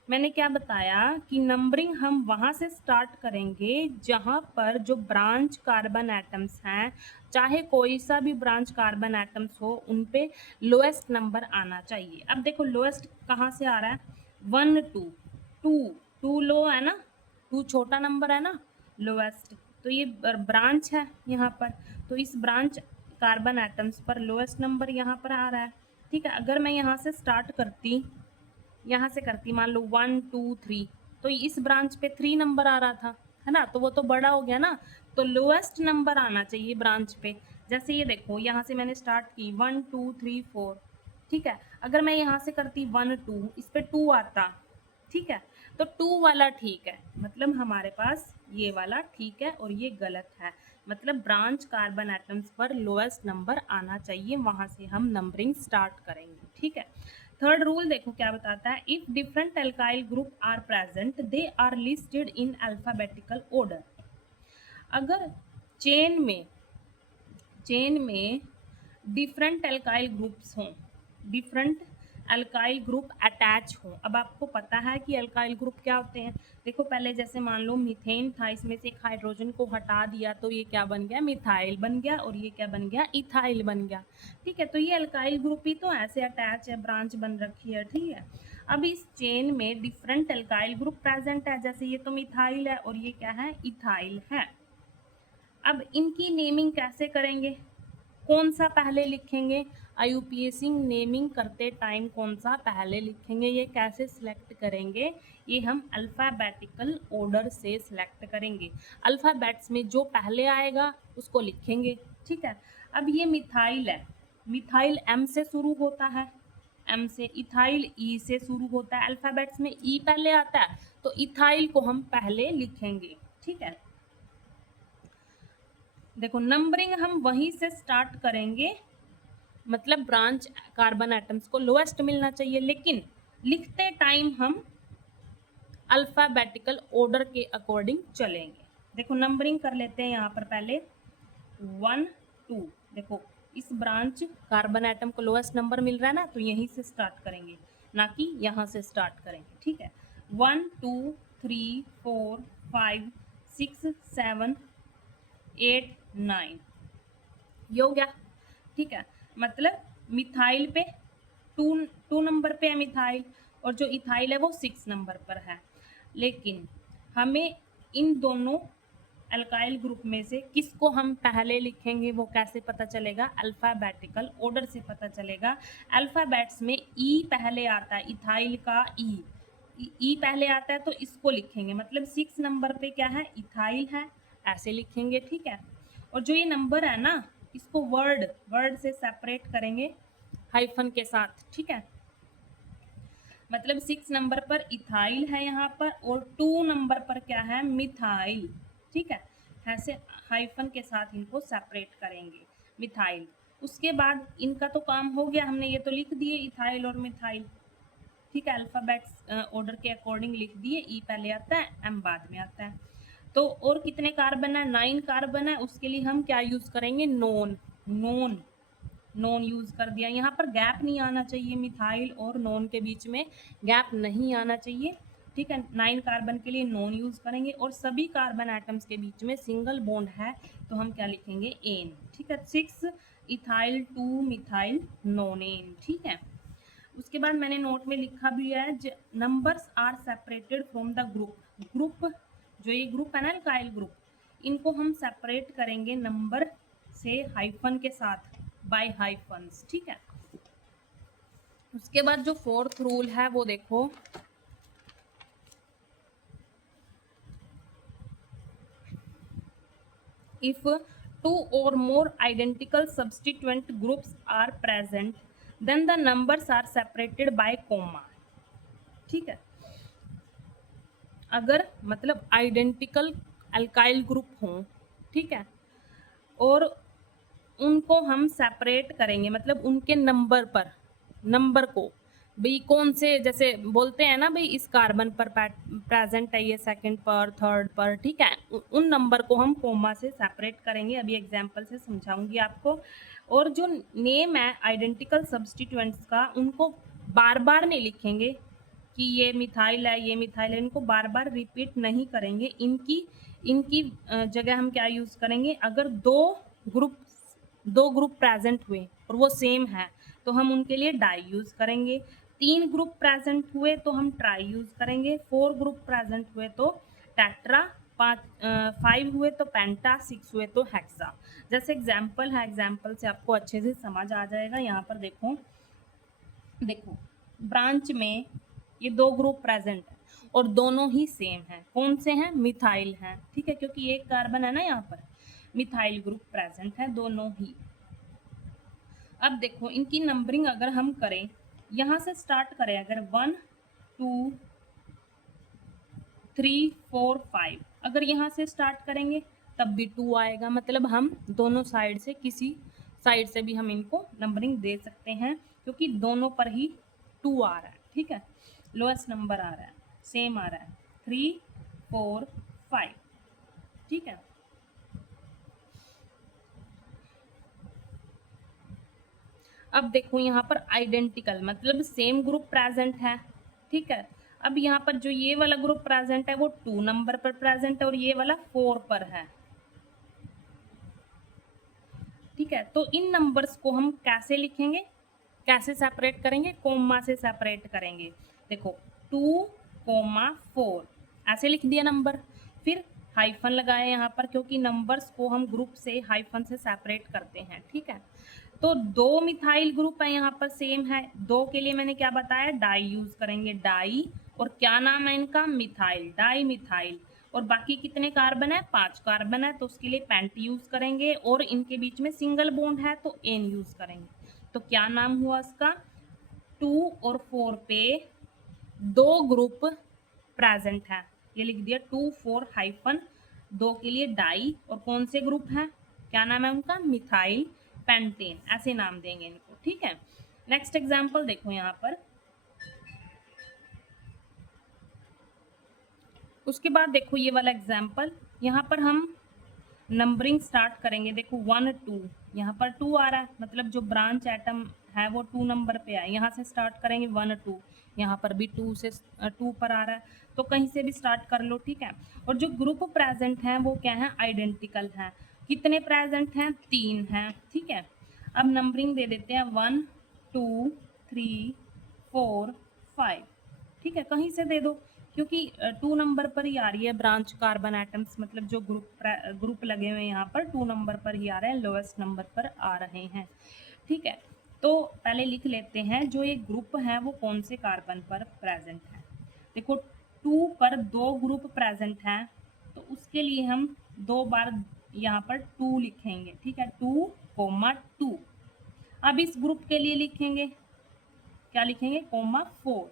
मैंने क्या बताया कि नंबरिंग हम वहाँ से स्टार्ट करेंगे जहाँ पर जो ब्रांच कार्बन एटम्स हैं, चाहे कोई सा भी ब्रांच कार्बन एटम्स हो, उन पे लोएस्ट नंबर आना चाहिए। अब देखो लोएस्ट कहाँ से आ रहा है, 1 2 2 2 लो है ना, 2 छोटा नंबर है ना लोएस्ट, तो ये ब्रांच है यहाँ पर, तो इस ब्रांच कार्बन एटम्स पर लोएस्ट नंबर यहाँ पर आ रहा है। ठीक है, अगर मैं यहाँ से स्टार्ट करती, यहाँ से करती मान लो 1 2 3, तो इस ब्रांच पे 3 नंबर आ रहा था, है ना, तो वो तो बड़ा हो गया ना, तो लोएस्ट नंबर आना चाहिए ब्रांच पे। जैसे ये देखो, यहाँ से मैंने स्टार्ट की 1 2 3 4, ठीक है, अगर मैं यहाँ से करती 1 2, इस पे 2 आता, ठीक है, तो 2 वाला ठीक है, मतलब हमारे पास ये वाला ठीक है और ये गलत है, मतलब ब्रांच कार्बन एटम्स पर लोएस्ट नंबर आना चाहिए, वहां से हम नंबरिंग स्टार्ट करेंगे, ठीक है। थर्ड रूल देखो क्या बताता है, if different alkyl group are present they are listed in alphabetical order. अगर चेन में डिफरेंट एल्काइल ग्रुप्स हों, डिफरेंट अल्काइल ग्रुप अटैच हों, अब आपको पता है कि अल्काइल ग्रुप क्या होते हैं। देखो पहले जैसे मान लो मीथेन था, इसमें से एक हाइड्रोजन को हटा दिया तो ये क्या बन गया, मिथाइल बन गया, और ये क्या बन गया, इथाइल बन गया, ठीक है। तो ये अल्काइल ग्रुप ही तो ऐसे अटैच है, ब्रांच बन रखी है, ठीक है। अब इस चेन में डिफरेंट अल्काइल ग्रुप प्रेजेंट है, जैसे ये तो मिथाइल है और ये क्या है, इथाइल है। अब इनकी नेमिंग कैसे करेंगे, कौन सा पहले लिखेंगे, आईयूपीएसी नेमिंग करते टाइम कौन सा पहले लिखेंगे, ये कैसे सिलेक्ट करेंगे, ये हम अल्फ़ाबेटिकल ऑर्डर से सिलेक्ट करेंगे। अल्फ़ाबेट्स में जो पहले आएगा उसको लिखेंगे, ठीक है। अब ये मिथाइल है, मिथाइल एम से शुरू होता है, एम से, इथाइल ई से शुरू होता है, अल्फ़ाबेट्स में ई पहले आता है, तो इथाइल को हम पहले लिखेंगे, ठीक है। देखो नंबरिंग हम वहीं से स्टार्ट करेंगे, मतलब ब्रांच कार्बन एटम्स को लोएस्ट मिलना चाहिए, लेकिन लिखते टाइम हम अल्फाबेटिकल ऑर्डर के अकॉर्डिंग चलेंगे। देखो नंबरिंग कर लेते हैं यहाँ पर पहले 1 2, देखो इस ब्रांच कार्बन एटम को लोएस्ट नंबर मिल रहा है ना, तो यहीं से स्टार्ट करेंगे, ना कि यहाँ से स्टार्ट करेंगे, ठीक है। 1 2 3 4 5 6 7 8 9, ये हो गया, ठीक है। मतलब मिथाइल पे टू नंबर पे है मिथाइल, और जो इथाइल है वो 6 नंबर पर है। लेकिन हमें इन दोनों अल्काइल ग्रुप में से किसको हम पहले लिखेंगे वो कैसे पता चलेगा, अल्फ़ाबेटिकल ऑर्डर से पता चलेगा। अल्फ़ाबेट्स में ई पहले आता है, इथाइल का ई पहले आता है, तो इसको लिखेंगे, मतलब 6 नंबर पे क्या है, इथाइल है, ऐसे लिखेंगे, ठीक है। और जो ये नंबर है ना, इसको वर्ड से सेपरेट करेंगे हाइफन के साथ, ठीक है। मतलब 6 नंबर पर इथाइल है यहाँ पर, और 2 नंबर पर क्या है, मिथाइल, ठीक है। ऐसे हाइफन के साथ इनको सेपरेट करेंगे, मिथाइल। उसके बाद इनका तो काम हो गया, हमने ये तो लिख दिए इथाइल और मिथाइल, ठीक है, अल्फ़ाबेट्स ऑर्डर के अकॉर्डिंग लिख दिए, ई पहले आता है, एम बाद में आता है। तो और कितने कार्बन है, 9 कार्बन है, उसके लिए हम क्या यूज़ करेंगे, नॉन यूज़ कर दिया। यहाँ पर गैप नहीं आना चाहिए, मिथाइल और नॉन के बीच में गैप नहीं आना चाहिए, ठीक है। 9 कार्बन के लिए नॉन यूज़ करेंगे, और सभी कार्बन एटम्स के बीच में सिंगल बॉन्ड है, तो हम क्या लिखेंगे, एन, ठीक है। 6 इथाइल 2 मिथाइल नॉनेन, ठीक है। उसके बाद मैंने नोट में लिखा भी है, numbers are separated from the group, जो ये ग्रुप है ना अल्काइल ग्रुप, इनको हम सेपरेट करेंगे नंबर से हाइफन के साथ, बाय हाइफन्स, ठीक है। उसके बाद जो फोर्थ रूल है वो देखो, if two or more identical substituent groups are present then the numbers are separated by comma, ठीक है। अगर मतलब आइडेंटिकल अल्काइल ग्रुप हों, ठीक है, और उनको हम सेपरेट करेंगे, मतलब उनके नंबर को भाई कौन से, जैसे बोलते हैं ना भाई इस कार्बन पर प्रेजेंट है, ये सेकंड पर, थर्ड पर, ठीक है, उन नंबर को हम कोमा से सेपरेट करेंगे, अभी एग्जांपल से समझाऊंगी आपको। और जो नेम है आइडेंटिकल सब्स्टिट्यूएंट्स का, उनको बार बार नहीं लिखेंगे कि ये मिथाइल है, ये मिथाइल है, इनको बार बार रिपीट नहीं करेंगे। इनकी इनकी जगह हम क्या यूज़ करेंगे, अगर दो ग्रुप प्रेजेंट हुए और वो सेम है तो हम उनके लिए डाई यूज़ करेंगे, 3 ग्रुप प्रेजेंट हुए तो हम ट्राई यूज़ करेंगे, 4 ग्रुप प्रेजेंट हुए तो टेट्रा, 5 हुए तो पेंटा, 6 हुए तो हेक्सा। जैसे एग्जाम्पल है, एग्जाम्पल से आपको अच्छे से समझ आ जाएगा। यहाँ पर देखो ब्रांच में ये 2 ग्रुप प्रेजेंट है, और दोनों ही सेम हैं। कौन से हैं? मिथाइल हैं, ठीक है, क्योंकि एक कार्बन है ना यहाँ पर, मिथाइल ग्रुप प्रेजेंट है दोनों ही। अब देखो इनकी नंबरिंग अगर हम करें, यहाँ से स्टार्ट करें अगर 1 2 3 4 5, अगर यहाँ से स्टार्ट करेंगे तब भी 2 आएगा, मतलब हम दोनों साइड से किसी साइड से भी हम इनको नंबरिंग दे सकते हैं, क्योंकि दोनों पर ही 2 आ रहा है, ठीक है, लोएस्ट नंबर आ रहा है, सेम आ रहा है 3 4 5, ठीक है। अब देखो यहाँ पर आइडेंटिकल मतलब सेम ग्रुप प्रेजेंट है, ठीक है। अब यहाँ पर जो ये वाला ग्रुप प्रेजेंट है वो 2 नंबर पर प्रेजेंट है और ये वाला 4 पर है, ठीक है। तो इन नंबर्स को हम कैसे लिखेंगे, कैसे सेपरेट करेंगे? कोमा से सेपरेट करेंगे। देखो 2,4 ऐसे लिख दिया नंबर, फिर हाइफन लगाए यहाँ पर, क्योंकि नंबर्स को हम ग्रुप से हाइफन से सेपरेट करते हैं, ठीक है। तो 2 मिथाइल ग्रुप है यहाँ पर, सेम है। 2 के लिए मैंने क्या बताया? डाई यूज करेंगे, डाई। और क्या नाम है इनका? Methyl, di methyl. और बाकी कितने कार्बन है? 5 कार्बन है, तो उसके लिए पेंट यूज करेंगे। और इनके बीच में सिंगल बॉन्ड है तो एन यूज करेंगे। तो क्या नाम हुआ इसका? 2 और 4 पे 2 ग्रुप प्रेजेंट है, ये लिख दिया 2 4 हाइफन 2 के लिए डाई। और कौन से ग्रुप हैं? क्या नाम है उनका? मिथाइल पेंटेन, ऐसे नाम देंगे इनको, ठीक है। नेक्स्ट एग्जांपल देखो यहाँ पर। उसके बाद देखो ये वाला एग्जांपल, यहाँ पर हम नंबरिंग स्टार्ट करेंगे। देखो 1 2, यहाँ पर 2 आ रहा है, मतलब जो ब्रांच एटम है वो 2 नंबर पे है। यहाँ से स्टार्ट करेंगे 1 2, यहाँ पर भी 2 से 2 पर आ रहा है, तो कहीं से भी स्टार्ट कर लो, ठीक है। और जो ग्रुप प्रेजेंट हैं वो क्या है? आइडेंटिकल हैं। कितने प्रेजेंट हैं? 3 हैं, ठीक है। अब नंबरिंग दे देते हैं 1 2 3 4 5, ठीक है, कहीं से दे दो, क्योंकि 2 नंबर पर ही आ रही है ब्रांच कार्बन एटम्स, मतलब जो ग्रुप लगे हुए हैं यहाँ पर 2 नंबर पर ही आ रहे हैं, लोएस्ट नंबर पर आ रहे हैं, ठीक है। तो पहले लिख लेते हैं जो ये ग्रुप है वो कौन से कार्बन पर प्रेजेंट है। देखो 2 पर 2 ग्रुप प्रेजेंट हैं, तो उसके लिए हम 2 बार यहाँ पर 2 लिखेंगे, ठीक है, 2,2। अब इस ग्रुप के लिए लिखेंगे, क्या लिखेंगे? ,4,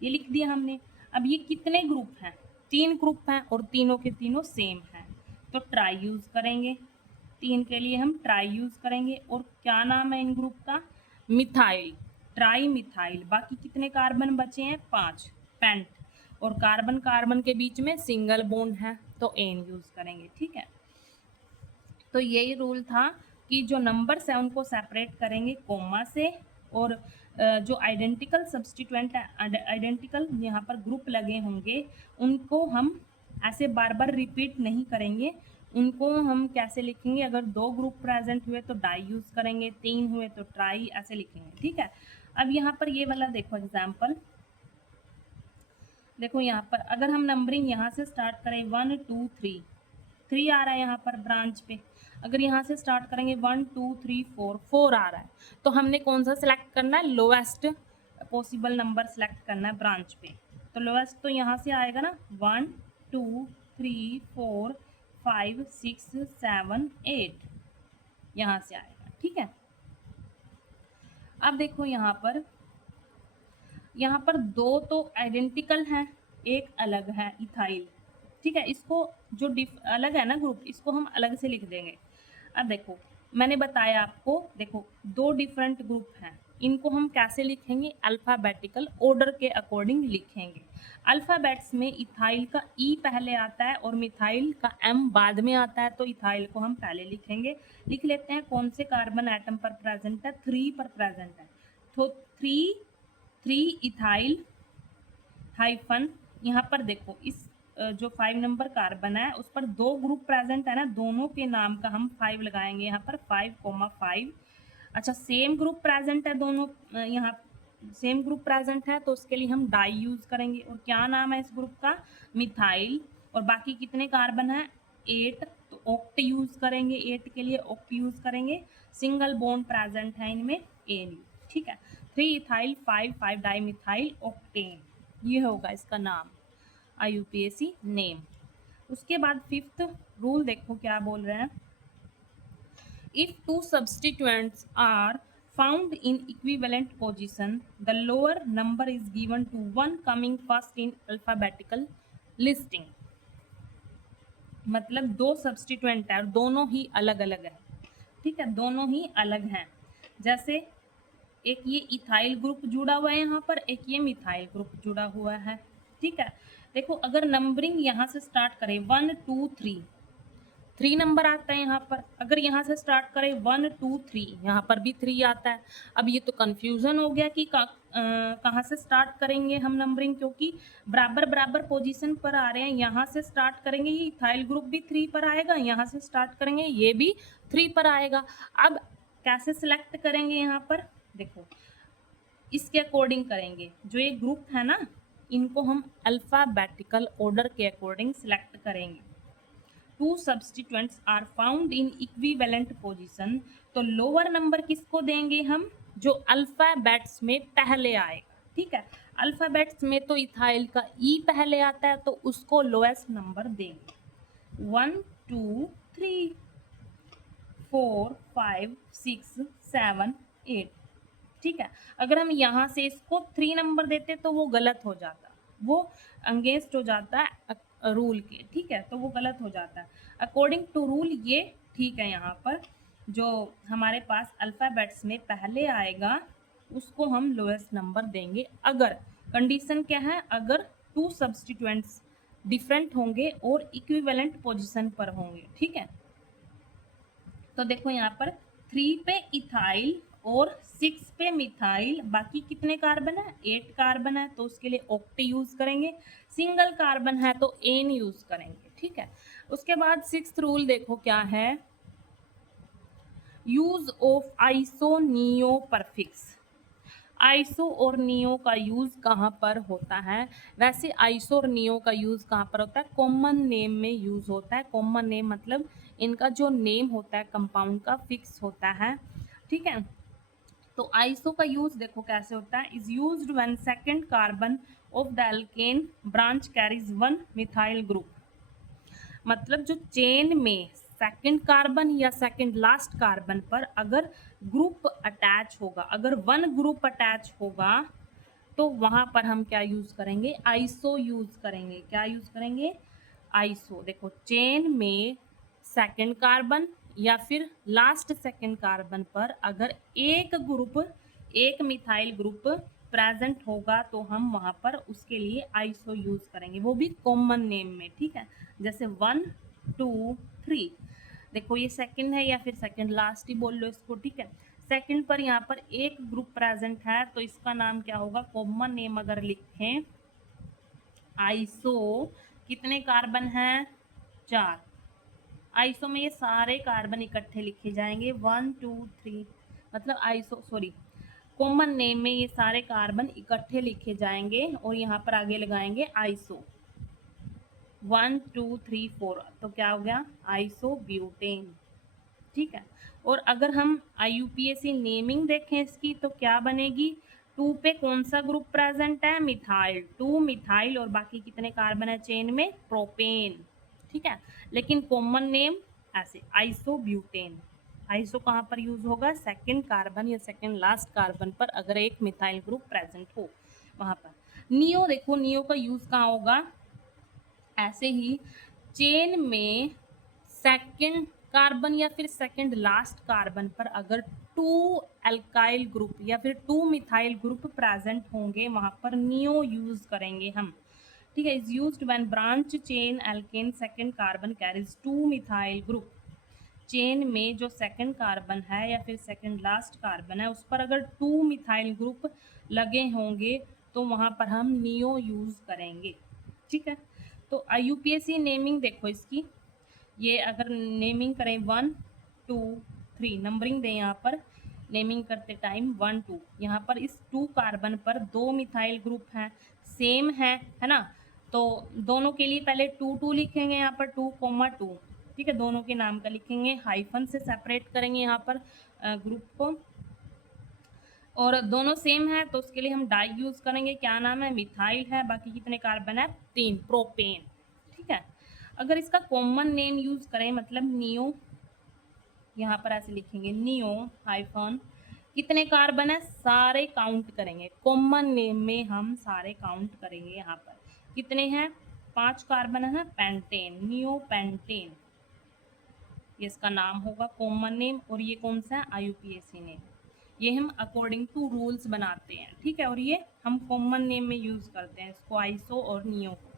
ये लिख दिया हमने। अब ये कितने ग्रुप हैं? 3 ग्रुप हैं और तीनों के तीनों सेम हैं, तो ट्राई यूज करेंगे। 3 के लिए हम ट्राई यूज करेंगे। और क्या नाम है इन ग्रुप का? Methyl, tri methyl. बाकी कितने कार्बन बचे हैं? 5, पेंट। और कार्बन कार्बन के बीच में सिंगल बॉन्ड है तो एन यूज करेंगे, ठीक है। तो यही रूल था कि जो नंबर्स है उनको सेपरेट करेंगे कोमा से, और जो आइडेंटिकल सब्सटीट्यूएंट है, आइडेंटिकल यहाँ पर ग्रुप लगे होंगे, उनको हम ऐसे बार बार रिपीट नहीं करेंगे। उनको हम कैसे लिखेंगे? अगर 2 ग्रुप प्रेजेंट हुए तो डाई यूज करेंगे, 3 हुए तो ट्राई, ऐसे लिखेंगे, ठीक है। अब यहाँ पर ये वाला देखो एग्जाम्पल, देखो यहाँ पर अगर हम नंबरिंग यहाँ से स्टार्ट करें 1 2 3, 3 आ रहा है यहाँ पर ब्रांच पे। अगर यहाँ से स्टार्ट करेंगे 1 2 3 4, 4 आ रहा है, तो हमने कौन सा सिलेक्ट करना है? लोएस्ट पॉसिबल नंबर सेलेक्ट करना है ब्रांच पे। तो लोएस्ट तो यहाँ से आएगा ना, 1 2 3 4 5 6 7 8, यहाँ से आएगा, ठीक है। अब देखो यहाँ पर 2 तो आइडेंटिकल हैं, एक अलग है इथाइल, ठीक है। इसको जो अलग है ना ग्रुप, इसको हम अलग से लिख देंगे। अब देखो मैंने बताया आपको, देखो 2 डिफरेंट ग्रुप हैं, इनको हम कैसे लिखेंगे? अल्फ़ाबेटिकल ऑर्डर के अकॉर्डिंग लिखेंगे। अल्फ़ाबेट्स में इथाइल का ई पहले आता है और मिथाइल का एम बाद में आता है, तो इथाइल को हम पहले लिखेंगे। लिख लेते हैं कौन से कार्बन एटम पर प्रेजेंट है? 3 पर प्रेजेंट है, तो 3 इथाइल हाइफन, यहाँ पर देखो इस जो 5 नंबर कार्बन है उस पर 2 ग्रुप प्रेजेंट है ना, दोनों के नाम का हम 5 लगाएंगे यहाँ पर, 5,5। अच्छा, सेम ग्रुप प्रेजेंट है दोनों, यहाँ सेम ग्रुप प्रेजेंट है तो उसके लिए हम डाई यूज करेंगे। और क्या नाम है इस ग्रुप का? मिथाइल। और बाकी कितने कार्बन है? 8, तो ऑक्ट यूज करेंगे, 8 के लिए ऑक्ट यूज करेंगे। सिंगल बॉन्ड प्रेजेंट है इनमें, एन, ठीक है। 3 इथाइल 5 5 डाई मिथाइल ऑक्टेन, ये होगा इसका नाम। IUPAC नेम। उसके बाद फिफ्थ रूल देखो क्या बोल रहे हैं, if two substituents are found in equivalent position, the lower number is given to one coming first in alphabetical listing। मतलब दो सब्स्टिट्यूएंट है और दोनों ही अलग अलग है, ठीक है, दोनों ही अलग हैं। जैसे एक ये इथाइल ग्रुप जुड़ा हुआ है यहाँ पर, एक ये मिथाइल ग्रुप जुड़ा हुआ है, ठीक है। देखो अगर नंबरिंग यहाँ से स्टार्ट करें 1 2 3 नंबर आता है यहाँ पर, अगर यहाँ से स्टार्ट करें 1 2 3, यहाँ पर भी 3 आता है। अब ये तो कंफ्यूजन हो गया कि कहाँ से स्टार्ट करेंगे हम नंबरिंग, क्योंकि बराबर बराबर पोजीशन पर आ रहे हैं। यहाँ से स्टार्ट करेंगे ये इथाइल ग्रुप भी 3 पर आएगा, यहाँ से स्टार्ट करेंगे ये भी 3 पर आएगा। अब कैसे सिलेक्ट करेंगे यहाँ पर, देखो इसके अकॉर्डिंग करेंगे। जो ये ग्रुप है ना, इनको हम अल्फाबेटिकल ऑर्डर के अकॉर्डिंग सिलेक्ट करेंगे। Two substituents are found in equivalent position, तो लोअर नंबर किसको देंगे हम, जो अल्फाबेट्स में पहले आएगा, ठीक है। अल्फाबेट्स में तो इथाइल का ई पहले आता है, तो उसको लोएस्ट नंबर देंगे। 1 2 3 4 5 6 7 8, ठीक है। अगर हम यहाँ से इसको 3 नंबर देते तो वो गलत हो जाता, वो अगेंस्ट हो जाता है रूल के, ठीक है, तो वो गलत हो जाता है। अकॉर्डिंग टू रूल ये ठीक है। यहाँ पर जो हमारे पास अल्फ़ाबेट्स में पहले आएगा उसको हम लोएस्ट नंबर देंगे। अगर कंडीशन क्या है, अगर टू सब्स्टिट्यूएंट्स डिफरेंट होंगे और इक्विवेलेंट पोजीशन पर होंगे, ठीक है। तो देखो यहाँ पर 3 पे इथाइल और 6 पे मिथाइल, बाकी कितने कार्बन है, 8 कार्बन है, तो उसके लिए ऑक्टी यूज करेंगे। सिंगल कार्बन है तो एन यूज करेंगे, ठीक है। उसके बाद सिक्स्थ रूल देखो क्या है, use of iso neo prefix. Iso और नियो का यूज कहाँ पर होता है, वैसे आइसो और नियो का यूज कहाँ पर होता है, कॉमन नेम में यूज होता है। कॉमन नेम मतलब इनका जो नेम होता है कंपाउंड का फिक्स होता है, ठीक है। तो आइसो का यूज देखो कैसे होता है, is used when second carbon of the alkene branch carries 1 methyl group. मतलब जो चेन में सेकंड कार्बन या सेकंड लास्ट कार्बन पर अगर ग्रुप अटैच होगा, अगर 1 ग्रुप अटैच होगा, तो वहां पर हम क्या यूज करेंगे, आइसो यूज करेंगे। क्या यूज करेंगे, आइसो। देखो चेन में सेकंड कार्बन या फिर लास्ट सेकंड कार्बन पर अगर एक मिथाइल ग्रुप प्रेजेंट होगा तो हम वहां पर उसके लिए आइसो यूज करेंगे, वो भी कॉमन नेम में, ठीक है। जैसे 1 2 3, देखो ये सेकंड है या फिर सेकंड लास्ट ही बोल लो इसको, ठीक है। सेकंड पर यहाँ पर एक ग्रुप प्रेजेंट है तो इसका नाम क्या होगा, कॉमन नेम अगर लिखें आइसो, कितने कार्बन हैं, 4। आइसो में ये सारे कार्बन इकट्ठे लिखे जाएंगे 1 2 3, मतलब आइसो सॉरी कॉमन नेम में ये सारे कार्बन इकट्ठे लिखे जाएंगे और यहाँ पर आगे लगाएंगे आइसो 1 2 3 4, तो क्या हो गया, आइसो ब्यूटेन, ठीक है। और अगर हम IUPAC नेमिंग देखें इसकी तो क्या बनेगी, 2 पे कौन सा ग्रुप प्रेजेंट है, मिथाइल, 2 मिथाइल और बाकी कितने कार्बन है चेन में, प्रोपेन, ठीक है। लेकिन कॉमन नेम ऐसे आइसोब्यूटेन। आइसो कहाँ पर यूज होगा, सेकंड कार्बन या सेकंड लास्ट कार्बन पर अगर एक मिथाइल ग्रुप प्रेजेंट हो वहां पर। नियो देखो, नियो का यूज कहाँ होगा, ऐसे ही चेन में सेकंड कार्बन या फिर सेकंड लास्ट कार्बन पर अगर 2 एल्काइल ग्रुप या फिर 2 मिथाइल ग्रुप प्रेजेंट होंगे वहां पर नियो यूज करेंगे हम, ठीक है। Is used when branch chain alkane second carbon carries 2 methyl group. Chain में जो सेकंड कार्बन है या फिर सेकंड लास्ट कार्बन है उस पर अगर 2 मिथाइल ग्रुप लगे होंगे तो वहां पर हम नियो यूज करेंगे, ठीक है। तो IUPAC नेमिंग देखो इसकी, ये अगर नेमिंग करें 1 2 3 नंबरिंग दें यहाँ पर, नेमिंग करते टाइम 1 2, यहाँ पर इस 2 कार्बन पर 2 मिथाइल ग्रुप हैं, सेम है ना, तो दोनों के लिए पहले 2 2 लिखेंगे यहाँ पर 2 2, ठीक है। दोनों के नाम का लिखेंगे, हाइफन से सेपरेट करेंगे यहाँ पर ग्रुप को। और दोनों सेम है तो उसके लिए हम डाई यूज करेंगे। क्या नाम है? मिथाइल है। बाकी कितने कार्बन है? 3, प्रोपेन। ठीक है। अगर इसका कॉमन नेम यूज करें मतलब नियो, यहाँ पर ऐसे लिखेंगे नियो हाइफन, कितने कार्बन है सारे काउंट करेंगे। कॉमन नेम में हम सारे काउंट करेंगे। यहाँ पर कितने हैं? 5 कार्बन है ना, पेंटेन, नियो पेंटेन, ये इसका नाम होगा कॉमन नेम। और ये कौन सा है? IUPAC name. ये हम अकॉर्डिंग टू रूल्स बनाते हैं। ठीक है। और ये हम कॉमन नेम में यूज करते हैं इसको, आइसो और नियो को।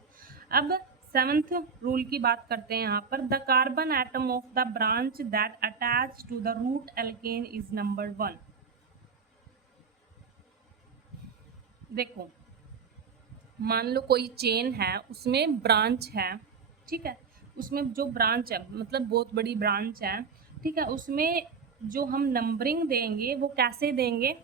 अब 7th रूल की बात करते हैं यहाँ पर। The carbon atom of the branch that attach to the root alkane is number 1। देखो, मान लो कोई चेन है, उसमें ब्रांच है। ठीक है। उसमें जो ब्रांच है मतलब बहुत बड़ी ब्रांच है। ठीक है। उसमें जो हम नंबरिंग देंगे वो कैसे देंगे?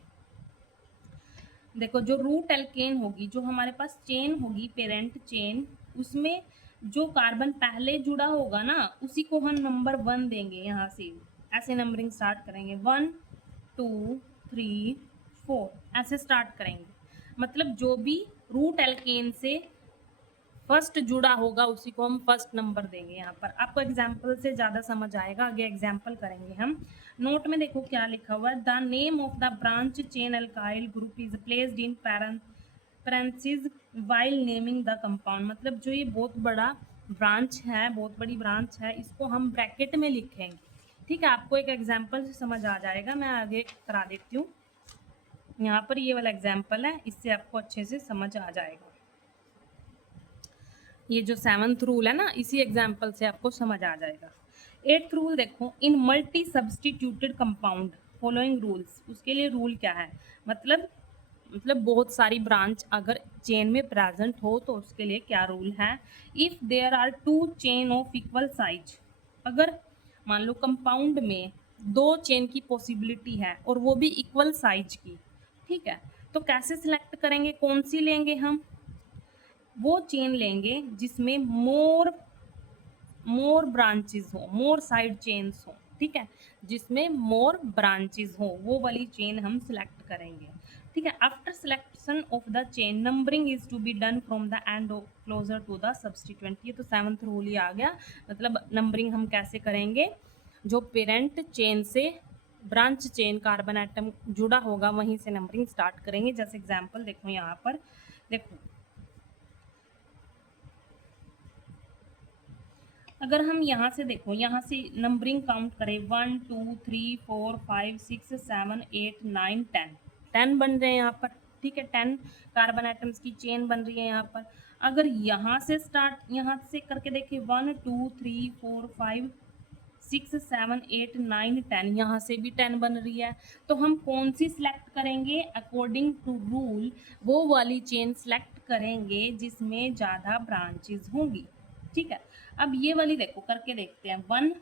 देखो, जो रूट एल्केन होगी, जो हमारे पास चेन होगी, पेरेंट चेन, उसमें जो कार्बन पहले जुड़ा होगा ना, उसी को हम नंबर 1 देंगे। यहाँ से ऐसे नंबरिंग स्टार्ट करेंगे, 1 2 3 4 ऐसे स्टार्ट करेंगे। मतलब जो भी रूट एल्केन से फर्स्ट जुड़ा होगा उसी को हम फर्स्ट नंबर देंगे। यहाँ पर आपको एग्जाम्पल से ज़्यादा समझ आएगा, आगे एग्जाम्पल करेंगे हम। नोट में देखो क्या लिखा हुआ है। The name of the branch chain alkyl group is placed in parenthesis while naming the compound. मतलब जो ये बहुत बड़ा ब्रांच है, बहुत बड़ी ब्रांच है, इसको हम ब्रैकेट में लिखेंगे। ठीक है। आपको एक एग्जाम्पल से समझ आ जाएगा, मैं आगे करा देती हूँ। यहाँ पर ये वाला एग्जाम्पल है, इससे आपको अच्छे से समझ आ जाएगा। ये जो 7th रूल है ना, इसी एग्जाम्पल से आपको समझ आ जाएगा। 8th रूल देखो, in multi substituted compound following rules. उसके लिए रूल क्या है? मतलब बहुत सारी ब्रांच अगर चेन में प्रेजेंट हो तो उसके लिए क्या रूल है? If there are 2 chain of equal size, अगर मान लो कंपाउंड में 2 चेन की पॉसिबिलिटी है और वो भी इक्वल साइज की। ठीक है। तो कैसे सिलेक्ट करेंगे? कौन सी लेंगे हम? वो चेन लेंगे जिसमें मोर ब्रांचेस हो, मोर साइड चेन्स हो। ठीक है। जिसमें मोर ब्रांचेस हो वो वाली चेन हम सिलेक्ट करेंगे। ठीक है। After selection of the chain numbering is to be done from the end of closer to the substituent. ये तो 7th रूल ही आ गया। मतलब नंबरिंग हम कैसे करेंगे? जो पेरेंट चेन से ब्रांच चेन कार्बन एटम जुड़ा होगा वहीं से नंबरिंग स्टार्ट करेंगे। जैसे एग्जाम्पल देखो यहाँ पर, देखो अगर हम यहाँ से देखो, यहाँ से नंबरिंग काउंट करें 1 2 3 4 5 6 7 8 9 10, 10 बन रहे हैं यहाँ पर। ठीक है। 10 कार्बन एटम्स की चेन बन रही है यहाँ पर। अगर यहाँ से स्टार्ट, यहाँ से करके देखिए 1 2 3 4 5 6 7 8 9 10, यहाँ से भी 10 बन रही है। तो हम कौन सी सिलेक्ट करेंगे? अकॉर्डिंग टू रूल वो वाली चेन सिलेक्ट करेंगे जिसमें ज़्यादा ब्रांचेस होंगी। ठीक है। अब ये वाली देखो करके देखते हैं 1।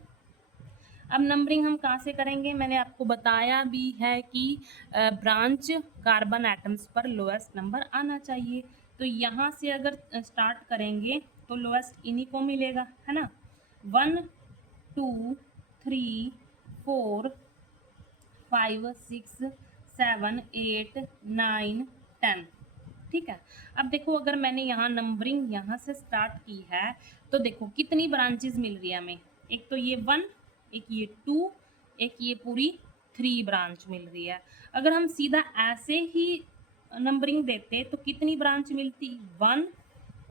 अब नंबरिंग हम कहाँ से करेंगे? मैंने आपको बताया भी है कि ब्रांच कार्बन एटम्स पर लोएस्ट नंबर आना चाहिए। तो यहाँ से अगर स्टार्ट करेंगे तो लोएस्ट इन्हीं को मिलेगा, है ना। 1 2 3 4 5 6 7 8 9 10। ठीक है। अब देखो अगर मैंने यहाँ नंबरिंग यहाँ से स्टार्ट की है तो देखो कितनी ब्रांचेस मिल रही है हमें। एक तो ये 1, एक ये 2, एक ये पूरी 3 ब्रांच मिल रही है। अगर हम सीधा ऐसे ही नंबरिंग देते तो कितनी ब्रांच मिलती? 1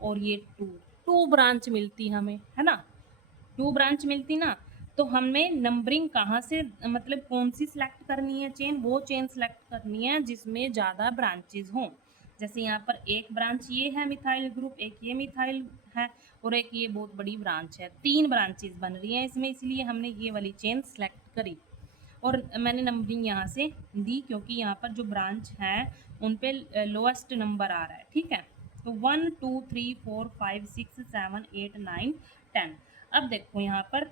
और ये 2 ब्रांच मिलती हमें, है ना। 2 ब्रांच मिलती ना। तो हमें नंबरिंग कहाँ से, मतलब कौन सी सिलेक्ट करनी है चेन? वो चेन सिलेक्ट करनी है जिसमें ज़्यादा ब्रांचेज हों। जैसे यहाँ पर एक ब्रांच ये है मिथाइल ग्रुप, एक ये मिथाइल है और एक ये बहुत बड़ी ब्रांच है। 3 ब्रांचेज बन रही हैं इसमें, इसलिए हमने ये वाली चेन सेलेक्ट करी। और मैंने नंबरिंग यहाँ से दी क्योंकि यहाँ पर जो ब्रांच है उन पे लोएस्ट नंबर आ रहा है। ठीक है। तो 1 2 3 4 5 6 7 8 9 10। अब देखो यहाँ पर,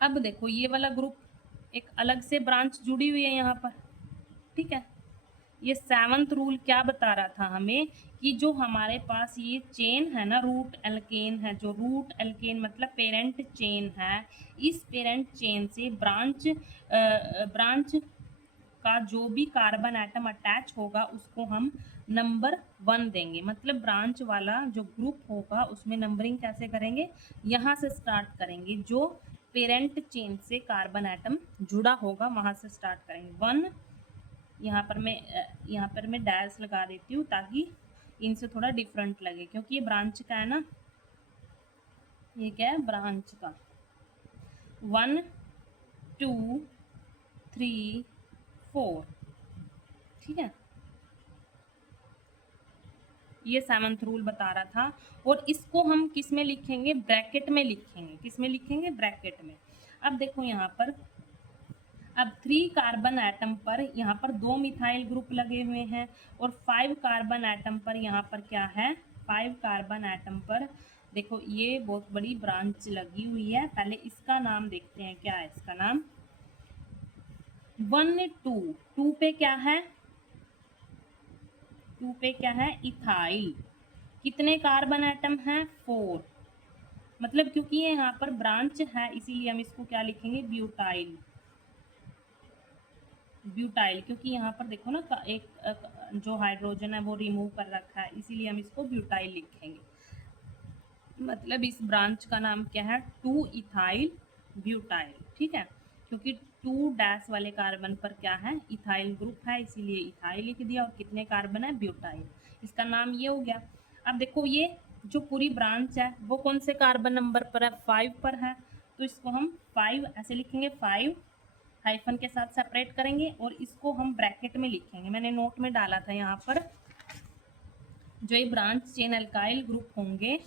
अब देखो ये वाला ग्रुप एक अलग से ब्रांच जुड़ी हुई है यहाँ पर। ठीक है। ये 7th रूल क्या बता रहा था हमें कि जो हमारे पास ये चेन है ना, रूट एल्केन है, जो रूट एल्केन मतलब पेरेंट चेन है, इस पेरेंट चेन से ब्रांच का जो भी कार्बन एटम अटैच होगा उसको हम नंबर 1 देंगे। मतलब ब्रांच वाला जो ग्रुप होगा उसमें नंबरिंग कैसे करेंगे, यहाँ से स्टार्ट करेंगे, जो पेरेंट चेन से कार्बन एटम जुड़ा होगा वहाँ से स्टार्ट करेंगे। 1 यहाँ पर मैं डैश लगा देती हूँ ताकि इनसे थोड़ा डिफरेंट लगे, क्योंकि ये ब्रांच का है ना, ये क्या है ब्रांच का। 1 2 3 4, ठीक है, ये 7th रूल बता रहा था। और इसको हम किस में लिखेंगे, ब्रैकेट में लिखेंगे। किस में लिखेंगे, ब्रैकेट में। अब देखो यहाँ पर, अब 3 कार्बन एटम पर यहाँ पर 2 मिथाइल ग्रुप लगे हुए हैं, और 5 कार्बन एटम पर यहाँ पर क्या है, 5 कार्बन एटम पर देखो ये बहुत बड़ी ब्रांच लगी हुई है। पहले इसका नाम देखते हैं, क्या है इसका नाम। 1 2 पे क्या है, 2 पे क्या है, इथाइल। कितने कार्बन एटम हैं, 4। मतलब क्योंकि ये यहाँ पर ब्रांच है इसीलिए हम इसको क्या लिखेंगे, ब्यूटाइल। ब्यूटाइल, क्योंकि यहाँ पर देखो ना एक जो हाइड्रोजन है वो रिमूव कर रखा है, इसीलिए हम इसको ब्यूटाइल लिखेंगे। मतलब इस ब्रांच का नाम क्या है, 2 इथाइल ब्यूटाइल, ठीक है। क्योंकि 2 डैश वाले कार्बन पर क्या है, इथाइल ग्रुप है, इसीलिए इथाइल लिख दिया। और कितने कार्बन है, ब्यूटाइल, इसका नाम ये हो गया। अब देखो ये जो पूरी ब्रांच है वो कौन से कार्बन नंबर पर है, 5 पर है, तो इसको हम 5 ऐसे लिखेंगे, 5 हाइफन के साथ सेपरेट करेंगे और इसको हम ब्रैकेट में लिखेंगे। मैंने नोट में डाला था यहाँ पर, जो ये ब्रांच चेन अल्काइल ग्रुप होंगे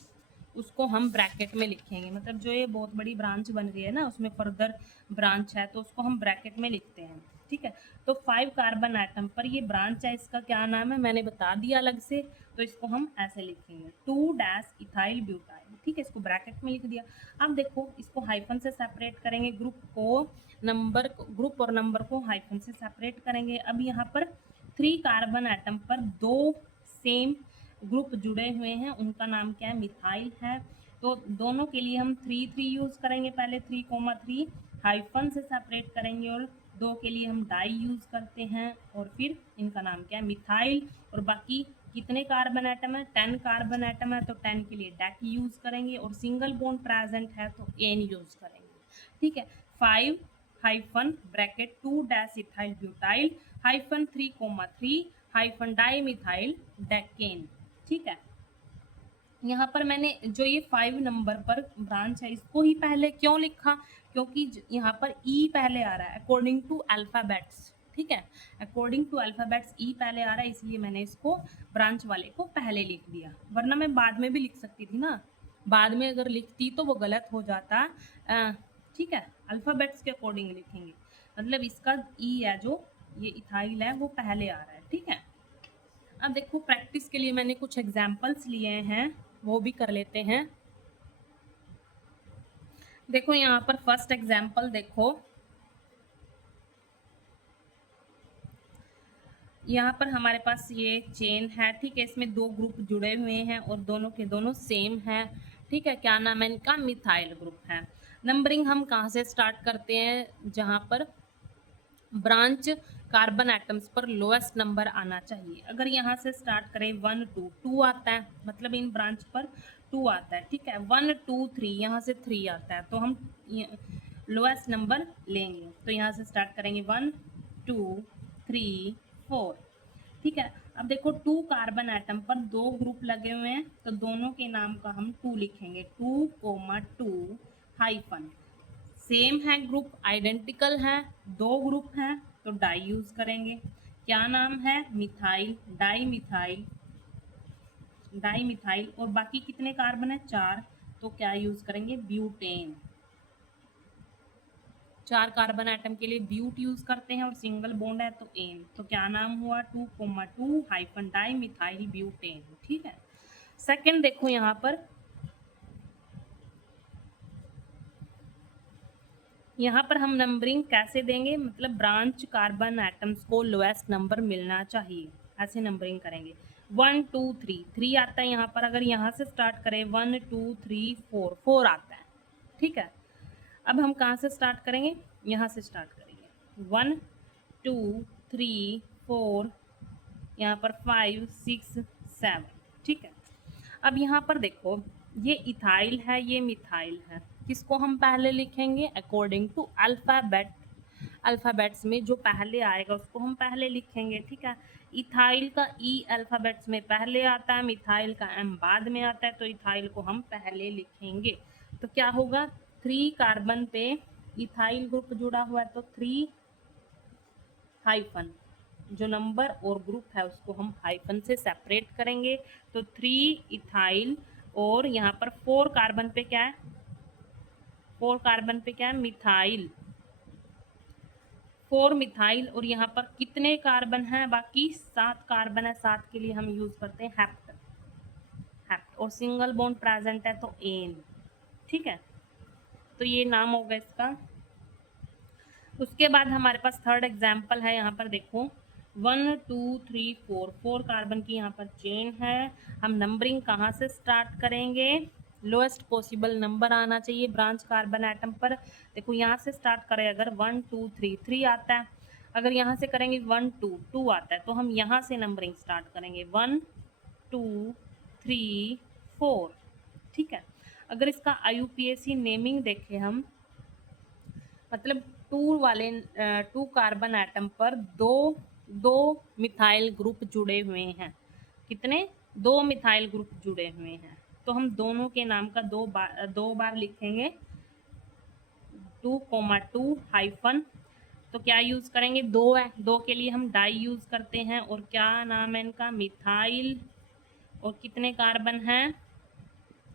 उसको हम ब्रैकेट में लिखेंगे। मतलब जो ये बहुत बड़ी ब्रांच बन रही है ना, उसमें फर्दर ब्रांच है तो उसको हम ब्रैकेट में लिखते हैं, ठीक है। तो 5 कार्बन एटम पर ये ब्रांच है, इसका क्या नाम है मैंने बता दिया अलग से, तो इसको हम ऐसे लिखेंगे, 2 डैश इथाइल ब्यूटाइल, ठीक है, इसको ब्रैकेट में लिख दिया। अब देखो इसको हाइफन से सेपरेट करेंगे, ग्रुप और नंबर को हाइफन से सेपरेट करेंगे। अब यहाँ पर 3 कार्बन एटम पर 2 सेम ग्रुप जुड़े हुए हैं, उनका नाम क्या है, मिथाइल है। तो दोनों के लिए हम 3 यूज़ करेंगे, पहले 3,3 हाइफन से सेपरेट करेंगे, और 2 के लिए हम डाई यूज़ करते हैं, और फिर इनका नाम क्या है, मिथाइल। और बाकी कितने कार्बन एटम है, 10 कार्बन एटम है, तो 10 के लिए डैक यूज़ करेंगे, और सिंगल बॉन्ड प्रेजेंट है तो एन यूज़ करेंगे, ठीक है। 5 hyphen bracket 2 dash ethyl butyl hyphen 3,3 hyphen di methyl decane, ठीक है। यहाँ पर मैंने जो ये 5 नंबर पर ब्रांच है इसको ही पहले क्यों लिखा, क्योंकि यहाँ पर ई पहले आ रहा है अकॉर्डिंग टू अल्फ़ाबेट्स, ठीक है, अकॉर्डिंग टू अल्फ़ाबेट्स ई पहले आ रहा है, इसलिए मैंने इसको ब्रांच वाले को पहले लिख दिया। वरना मैं बाद में भी लिख सकती थी ना, बाद में अगर लिखती तो वो गलत हो जाता, ठीक है। अल्फ़ाबेट्स के अकॉर्डिंग लिखेंगे, मतलब इसका ई है जो ये इथाइल है वो पहले आ रहा है, ठीक है। अब देखो प्रैक्टिस के लिए मैंने कुछ एग्जाम्पल्स लिए हैं, वो भी कर लेते हैं। देखो यहाँ पर फर्स्ट एग्जाम्पल देखो, यहाँ पर हमारे पास ये चेन है, ठीक है, इसमें 2 ग्रुप जुड़े हुए हैं और दोनों के दोनों सेम है, ठीक है। क्या नाम है इनका, मिथाइल ग्रुप है। नंबरिंग हम कहाँ से स्टार्ट करते हैं, जहाँ पर ब्रांच कार्बन एटम्स पर लोएस्ट नंबर आना चाहिए। अगर यहाँ से स्टार्ट करें 1 2 2 आता है, मतलब इन ब्रांच पर 2 आता है, ठीक है। 1 2 3 यहाँ से 3 आता है, तो हम लोएस्ट नंबर लेंगे। तो यहाँ से स्टार्ट करेंगे 1 2 3 4, ठीक है। अब देखो 2 कार्बन एटम पर 2 ग्रुप लगे हुए हैं, तो दोनों के नाम का हम 2 लिखेंगे, 2,2 हाइफन। सेम है ग्रुप, आइडेंटिकल है, 2 ग्रुप हैं तो डाई यूज करेंगे। क्या नाम है, methyl, di methyl, di methyl. और बाकी कितने कार्बन है, 4, तो क्या यूज करेंगे, ब्यूटेन। 4 कार्बन एटम के लिए ब्यूट यूज करते हैं और सिंगल बॉन्ड है तो एन, तो क्या नाम हुआ, 2,2 हाइफन डाई मिथाइल ब्यूटेन, ठीक है। सेकंड देखो यहाँ पर, यहाँ पर हम नंबरिंग कैसे देंगे, मतलब ब्रांच कार्बन एटम्स को लोएस्ट नंबर मिलना चाहिए, ऐसे नंबरिंग करेंगे। 1 2 3 3 आता है यहाँ पर, अगर यहाँ से स्टार्ट करें 1 2 3 4 4 आता है, ठीक है। अब हम कहाँ से स्टार्ट करेंगे, यहाँ से स्टार्ट करेंगे, 1 2 3 4, यहाँ पर 5 6 7। ठीक है, अब यहाँ पर देखो ये इथाइल है, ये मिथाइल है, किसको हम पहले लिखेंगे अकॉर्डिंग टू अल्फ़ाबेट। अल्फ़ाबेट्स में जो पहले आएगा उसको हम पहले लिखेंगे। ठीक है, इथाइल का ई अल्फ़ाबेट्स में पहले आता है, मिथाइल का एम बाद में आता है, तो इथाइल को हम पहले लिखेंगे। तो क्या होगा, 3 कार्बन पे इथाइल ग्रुप जुड़ा हुआ है तो 3 हाइफन, जो नंबर और ग्रुप है उसको हम हाइफन से सेपरेट करेंगे। तो 3 इथाइल और यहाँ पर 4 कार्बन पे क्या है, 4 कार्बन पे क्या है मिथाइल, 4 मिथाइल। और यहाँ पर कितने कार्बन हैं, बाकी 7 कार्बन है, 7 के लिए हम यूज करते हैं हेप्ट। हेप्ट और सिंगल बॉन्ड प्रेजेंट है तो एन। ठीक है, तो ये नाम होगा इसका। उसके बाद हमारे पास थर्ड एग्जाम्पल है, यहाँ पर देखो 1 2 3 4, 4 कार्बन की यहाँ पर चेन है। हम नंबरिंग कहाँ से स्टार्ट करेंगे, लोएस्ट पॉसिबल नंबर आना चाहिए ब्रांच कार्बन एटम पर। देखो यहाँ से स्टार्ट करें, अगर 1 2 3 3 आता है, अगर यहाँ से करेंगे 1 2 2 आता है, तो हम यहाँ से नंबरिंग स्टार्ट करेंगे 1 2 3 4। ठीक है, अगर इसका IUPAC नेमिंग देखें हम, मतलब 2 कार्बन एटम पर दो मिथाइल ग्रुप जुड़े हुए हैं। कितने, 2 मिथाइल ग्रुप जुड़े हुए हैं, तो हम दोनों के नाम का दो बार लिखेंगे 2,2 हाइफन। तो क्या यूज करेंगे, 2 है, 2 के लिए हम डाई यूज करते हैं, और क्या नाम है इनका मिथाइल। और कितने कार्बन हैं,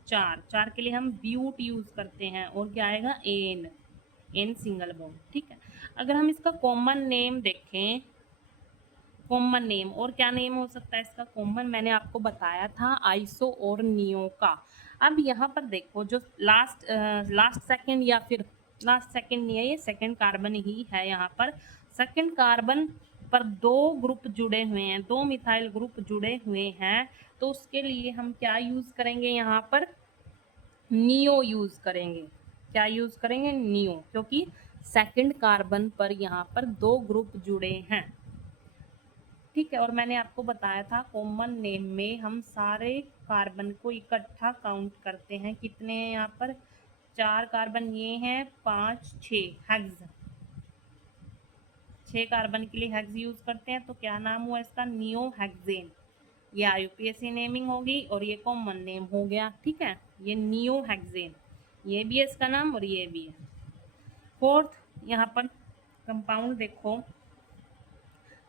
4, 4 के लिए हम ब्यूट यूज करते हैं, और क्या आएगा एन सिंगल बॉन्ड। ठीक है, अगर हम इसका कॉमन नेम देखें, कॉमन नेम और क्या नेम हो सकता है इसका कॉमन, मैंने आपको बताया था आइसो और नियो का। अब यहाँ पर देखो जो लास्ट सेकंड, या फिर लास्ट सेकंड नहीं है, ये सेकंड कार्बन ही है। यहाँ पर सेकंड कार्बन पर 2 ग्रुप जुड़े हुए हैं, 2 मिथाइल ग्रुप जुड़े हुए हैं, तो उसके लिए हम क्या यूज करेंगे, यहाँ पर नियो यूज करेंगे। क्या यूज करेंगे, नियो, क्योंकि सेकंड कार्बन पर यहाँ पर 2 ग्रुप जुड़े हैं। ठीक है, और मैंने आपको बताया था कॉमन नेम में हम सारे कार्बन को इकट्ठा काउंट करते हैं। कितने हैं यहाँ पर, 4 कार्बन ये हैं, 5 6 हेक्स, 6 कार्बन के लिए हेक्स यूज करते हैं, तो क्या नाम हुआ इसका, नियो हेक्सेन। ये IUPAC नेमिंग होगी और ये कॉमन नेम हो गया। ठीक है, ये नियो हेक्सेन, ये भी है इसका नाम और ये भी है। फोर्थ, यहाँ पर कंपाउंड देखो,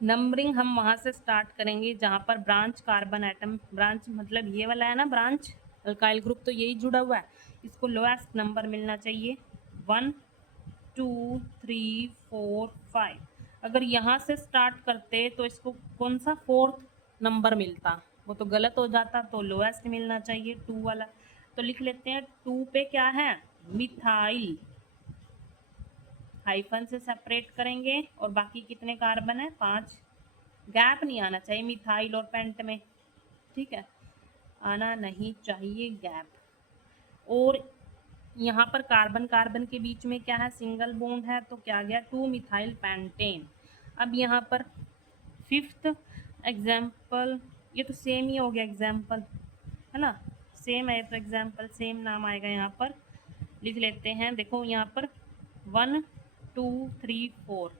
नंबरिंग हम वहाँ से स्टार्ट करेंगे जहाँ पर ब्रांच कार्बन एटम, ब्रांच मतलब ये वाला है ना ब्रांच, अल्काइल ग्रुप तो यही जुड़ा हुआ है, इसको लोएस्ट नंबर मिलना चाहिए 1 2 3 4 5। अगर यहाँ से स्टार्ट करते तो इसको कौन सा फोर्थ नंबर मिलता, वो तो गलत हो जाता, तो लोएस्ट मिलना चाहिए 2 वाला। तो लिख लेते हैं 2 पे क्या है, मिथाइल, हाइफन से सेपरेट करेंगे, और बाकी कितने कार्बन है, 5। गैप नहीं आना चाहिए मिथाइल और पेंट में। ठीक है, आना नहीं चाहिए गैप। और यहाँ पर कार्बन कार्बन के बीच में क्या है, सिंगल बॉन्ड है, तो क्या गया 2 मिथाइल पेंटेन। अब यहाँ पर फिफ्थ एग्जाम्पल, ये तो सेम ही हो गया एग्जाम्पल, है ना, सेम है तो एग्जाम्पल सेम नाम आएगा। यहाँ पर लिख लेते हैं, देखो यहाँ पर 1 2 3 4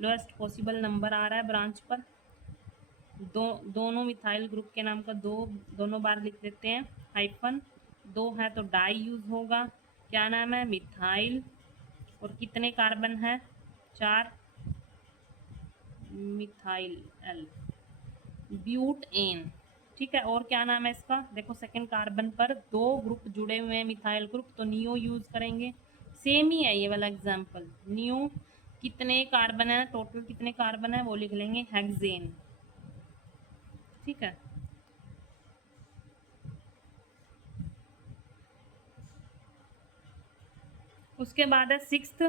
लोएस्ट पॉसिबल नंबर आ रहा है ब्रांच पर। दोनों मिथाइल ग्रुप के नाम का दोनों बार लिख देते हैं हाइफन, 2 है तो डाई यूज होगा। क्या नाम है, मिथाइल, और कितने कार्बन है, 4, मिथाइल एल, ब्यूट एन। ठीक है, और क्या नाम है इसका, देखो सेकंड कार्बन पर 2 ग्रुप जुड़े हुए हैं मिथाइल ग्रुप, तो नियो यूज करेंगे। सेम ही है ये वाला एग्जाम्पल, नियो, कितने कार्बन है, टोटल कितने कार्बन है वो लिख लेंगे हेक्सेन। ठीक है, उसके बाद है सिक्स्थ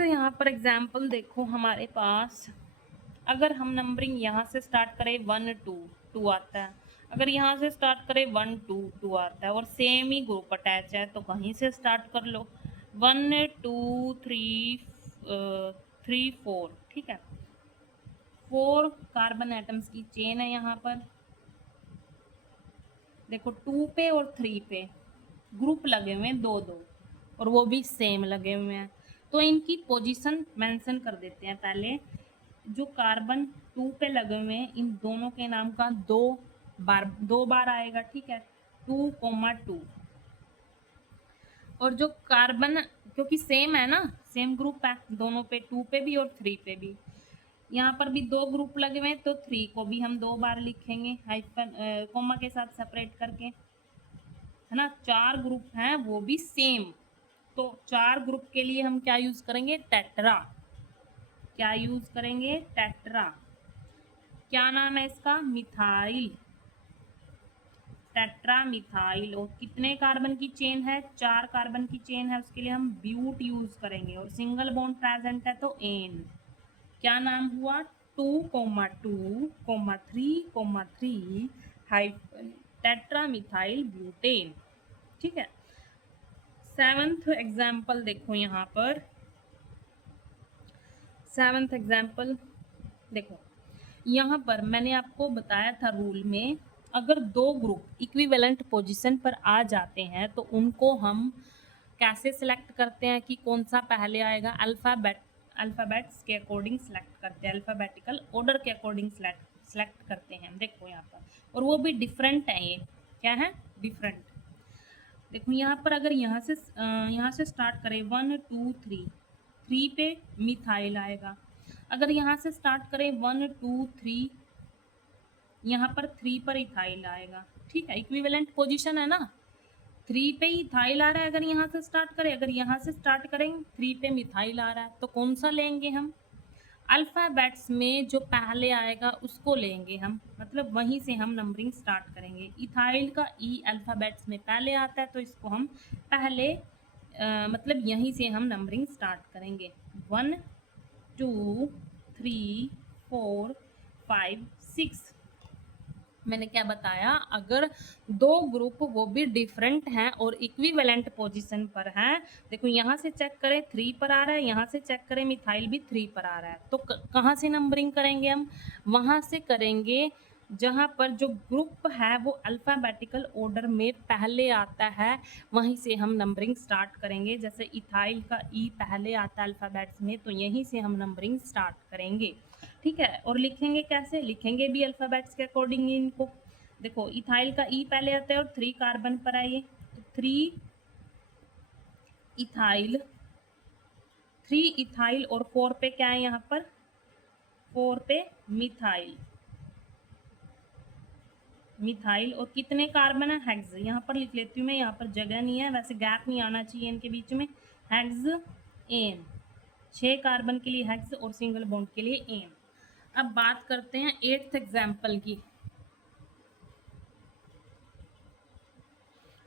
यहाँ पर एग्जाम्पल देखो हमारे पास, अगर हम नंबरिंग यहाँ से स्टार्ट करें 1 2 2 आता है, अगर यहाँ से स्टार्ट करें 1 2 2 आता है, और सेम ही ग्रुप अटैच है तो कहीं से स्टार्ट कर लो, 1 2 3 3 4, ठीक है। 4 कार्बन एटम्स की चेन है यहाँ पर। देखो 2 पे और 3 पे ग्रुप लगे हुए हैं 2 2, और वो भी सेम लगे हुए हैं। तो इनकी पोजीशन मेंशन कर देते हैं पहले। जो कार्बन 2 पे लगे हुए हैं इन दोनों के नाम का दो बार आएगा, ठीक है, 2,2। और जो कार्बन, क्योंकि सेम है ना, सेम ग्रुप है दोनों पे, 2 पे भी और 3 पे भी। यहाँ पर भी 2 ग्रुप लगे हुए हैं तो 3 को भी हम 2 बार लिखेंगे हाइफन कोमा के साथ सेपरेट करके, है ना। 4 ग्रुप हैं वो भी सेम, तो 4 ग्रुप के लिए हम क्या यूज करेंगे, टेट्रा। क्या यूज करेंगे, टेट्रा। क्या नाम है इसका, मिथाइल, टेट्रा मिथाइल। और कितने कार्बन की चेन है, 4 कार्बन की चेन है, उसके लिए हम ब्यूट यूज करेंगे। और सिंगल बॉन्ड प्रेजेंट है तो एन। क्या नाम हुआ, 2,2,3,3 हाइफन टेट्रा मिथाइल ब्यूटेन, ठीक है। 7th एग्जाम्पल देखो यहाँ पर। 7th एग्जाम्पल देखो, यहाँ पर मैंने आपको बताया था रूल में, अगर 2 ग्रुप इक्विवेलेंट पोजीशन पर आ जाते हैं तो उनको हम कैसे सिलेक्ट करते हैं कि कौन सा पहले आएगा, अल्फ़ाबेट्स के अकॉर्डिंग सिलेक्ट करते हैं, अल्फ़ाबेटिकल ऑर्डर के अकॉर्डिंग सिलेक्ट करते हैं। देखो यहाँ पर, और वो भी डिफरेंट है, ये क्या है, डिफरेंट। देखो यहाँ पर अगर यहाँ से स्टार्ट करें 1 2 3, 3 पे मिथाइल आएगा। अगर यहाँ से स्टार्ट करें 1 2 3, यहाँ पर 3 पर इथाइल आएगा, ठीक है। इक्विवेलेंट पोजीशन है ना, 3 पे इथाइल आ रहा है। अगर यहाँ से स्टार्ट करें, अगर यहाँ से स्टार्ट करें 3 पे मिथाइल आ रहा है, तो कौन सा लेंगे हम, अल्फ़ाबेट्स में जो पहले आएगा उसको लेंगे हम, मतलब वहीं से हम नंबरिंग स्टार्ट करेंगे। इथाइल का ई अल्फ़ाबेट्स में पहले आता है तो इसको हम पहले मतलब यहीं से हम नंबरिंग स्टार्ट करेंगे। 1 2 3 4 5 6। मैंने क्या बताया, अगर 2 ग्रुप वो भी डिफरेंट हैं और इक्विवेलेंट पोजीशन पर हैं, देखो यहाँ से चेक करें 3 पर आ रहा है, यहाँ से चेक करें मिथाइल भी 3 पर आ रहा है, तो कहाँ से नंबरिंग करेंगे हम, वहाँ से करेंगे जहाँ पर जो ग्रुप है वो अल्फ़ाबेटिकल ऑर्डर में पहले आता है, वहीं से हम नंबरिंग स्टार्ट करेंगे। जैसे इथाइल का ई पहले आता है अल्फ़ाबेट्स में, तो यहीं से हम नंबरिंग स्टार्ट करेंगे, ठीक है। और लिखेंगे कैसे, लिखेंगे भी अल्फ़ाबेट्स के अकॉर्डिंग इनको। देखो इथाइल का ई पहले आता है और 3 कार्बन पर आइए, तो 3 इथाइल, 3 इथाइल और 4 पे क्या है यहाँ पर, 4 पे मिथाइल, मिथाइल। और कितने कार्बन है, हेक्स। यहाँ पर लिख लेती हूँ मैं, यहाँ पर जगह नहीं है, वैसे गैप नहीं आना चाहिए इनके बीच में। हेक्स एन, 6 कार्बन के लिए हेक्स और सिंगल बॉन्ड के लिए एन। अब बात करते हैं 8th एग्जाम्पल की।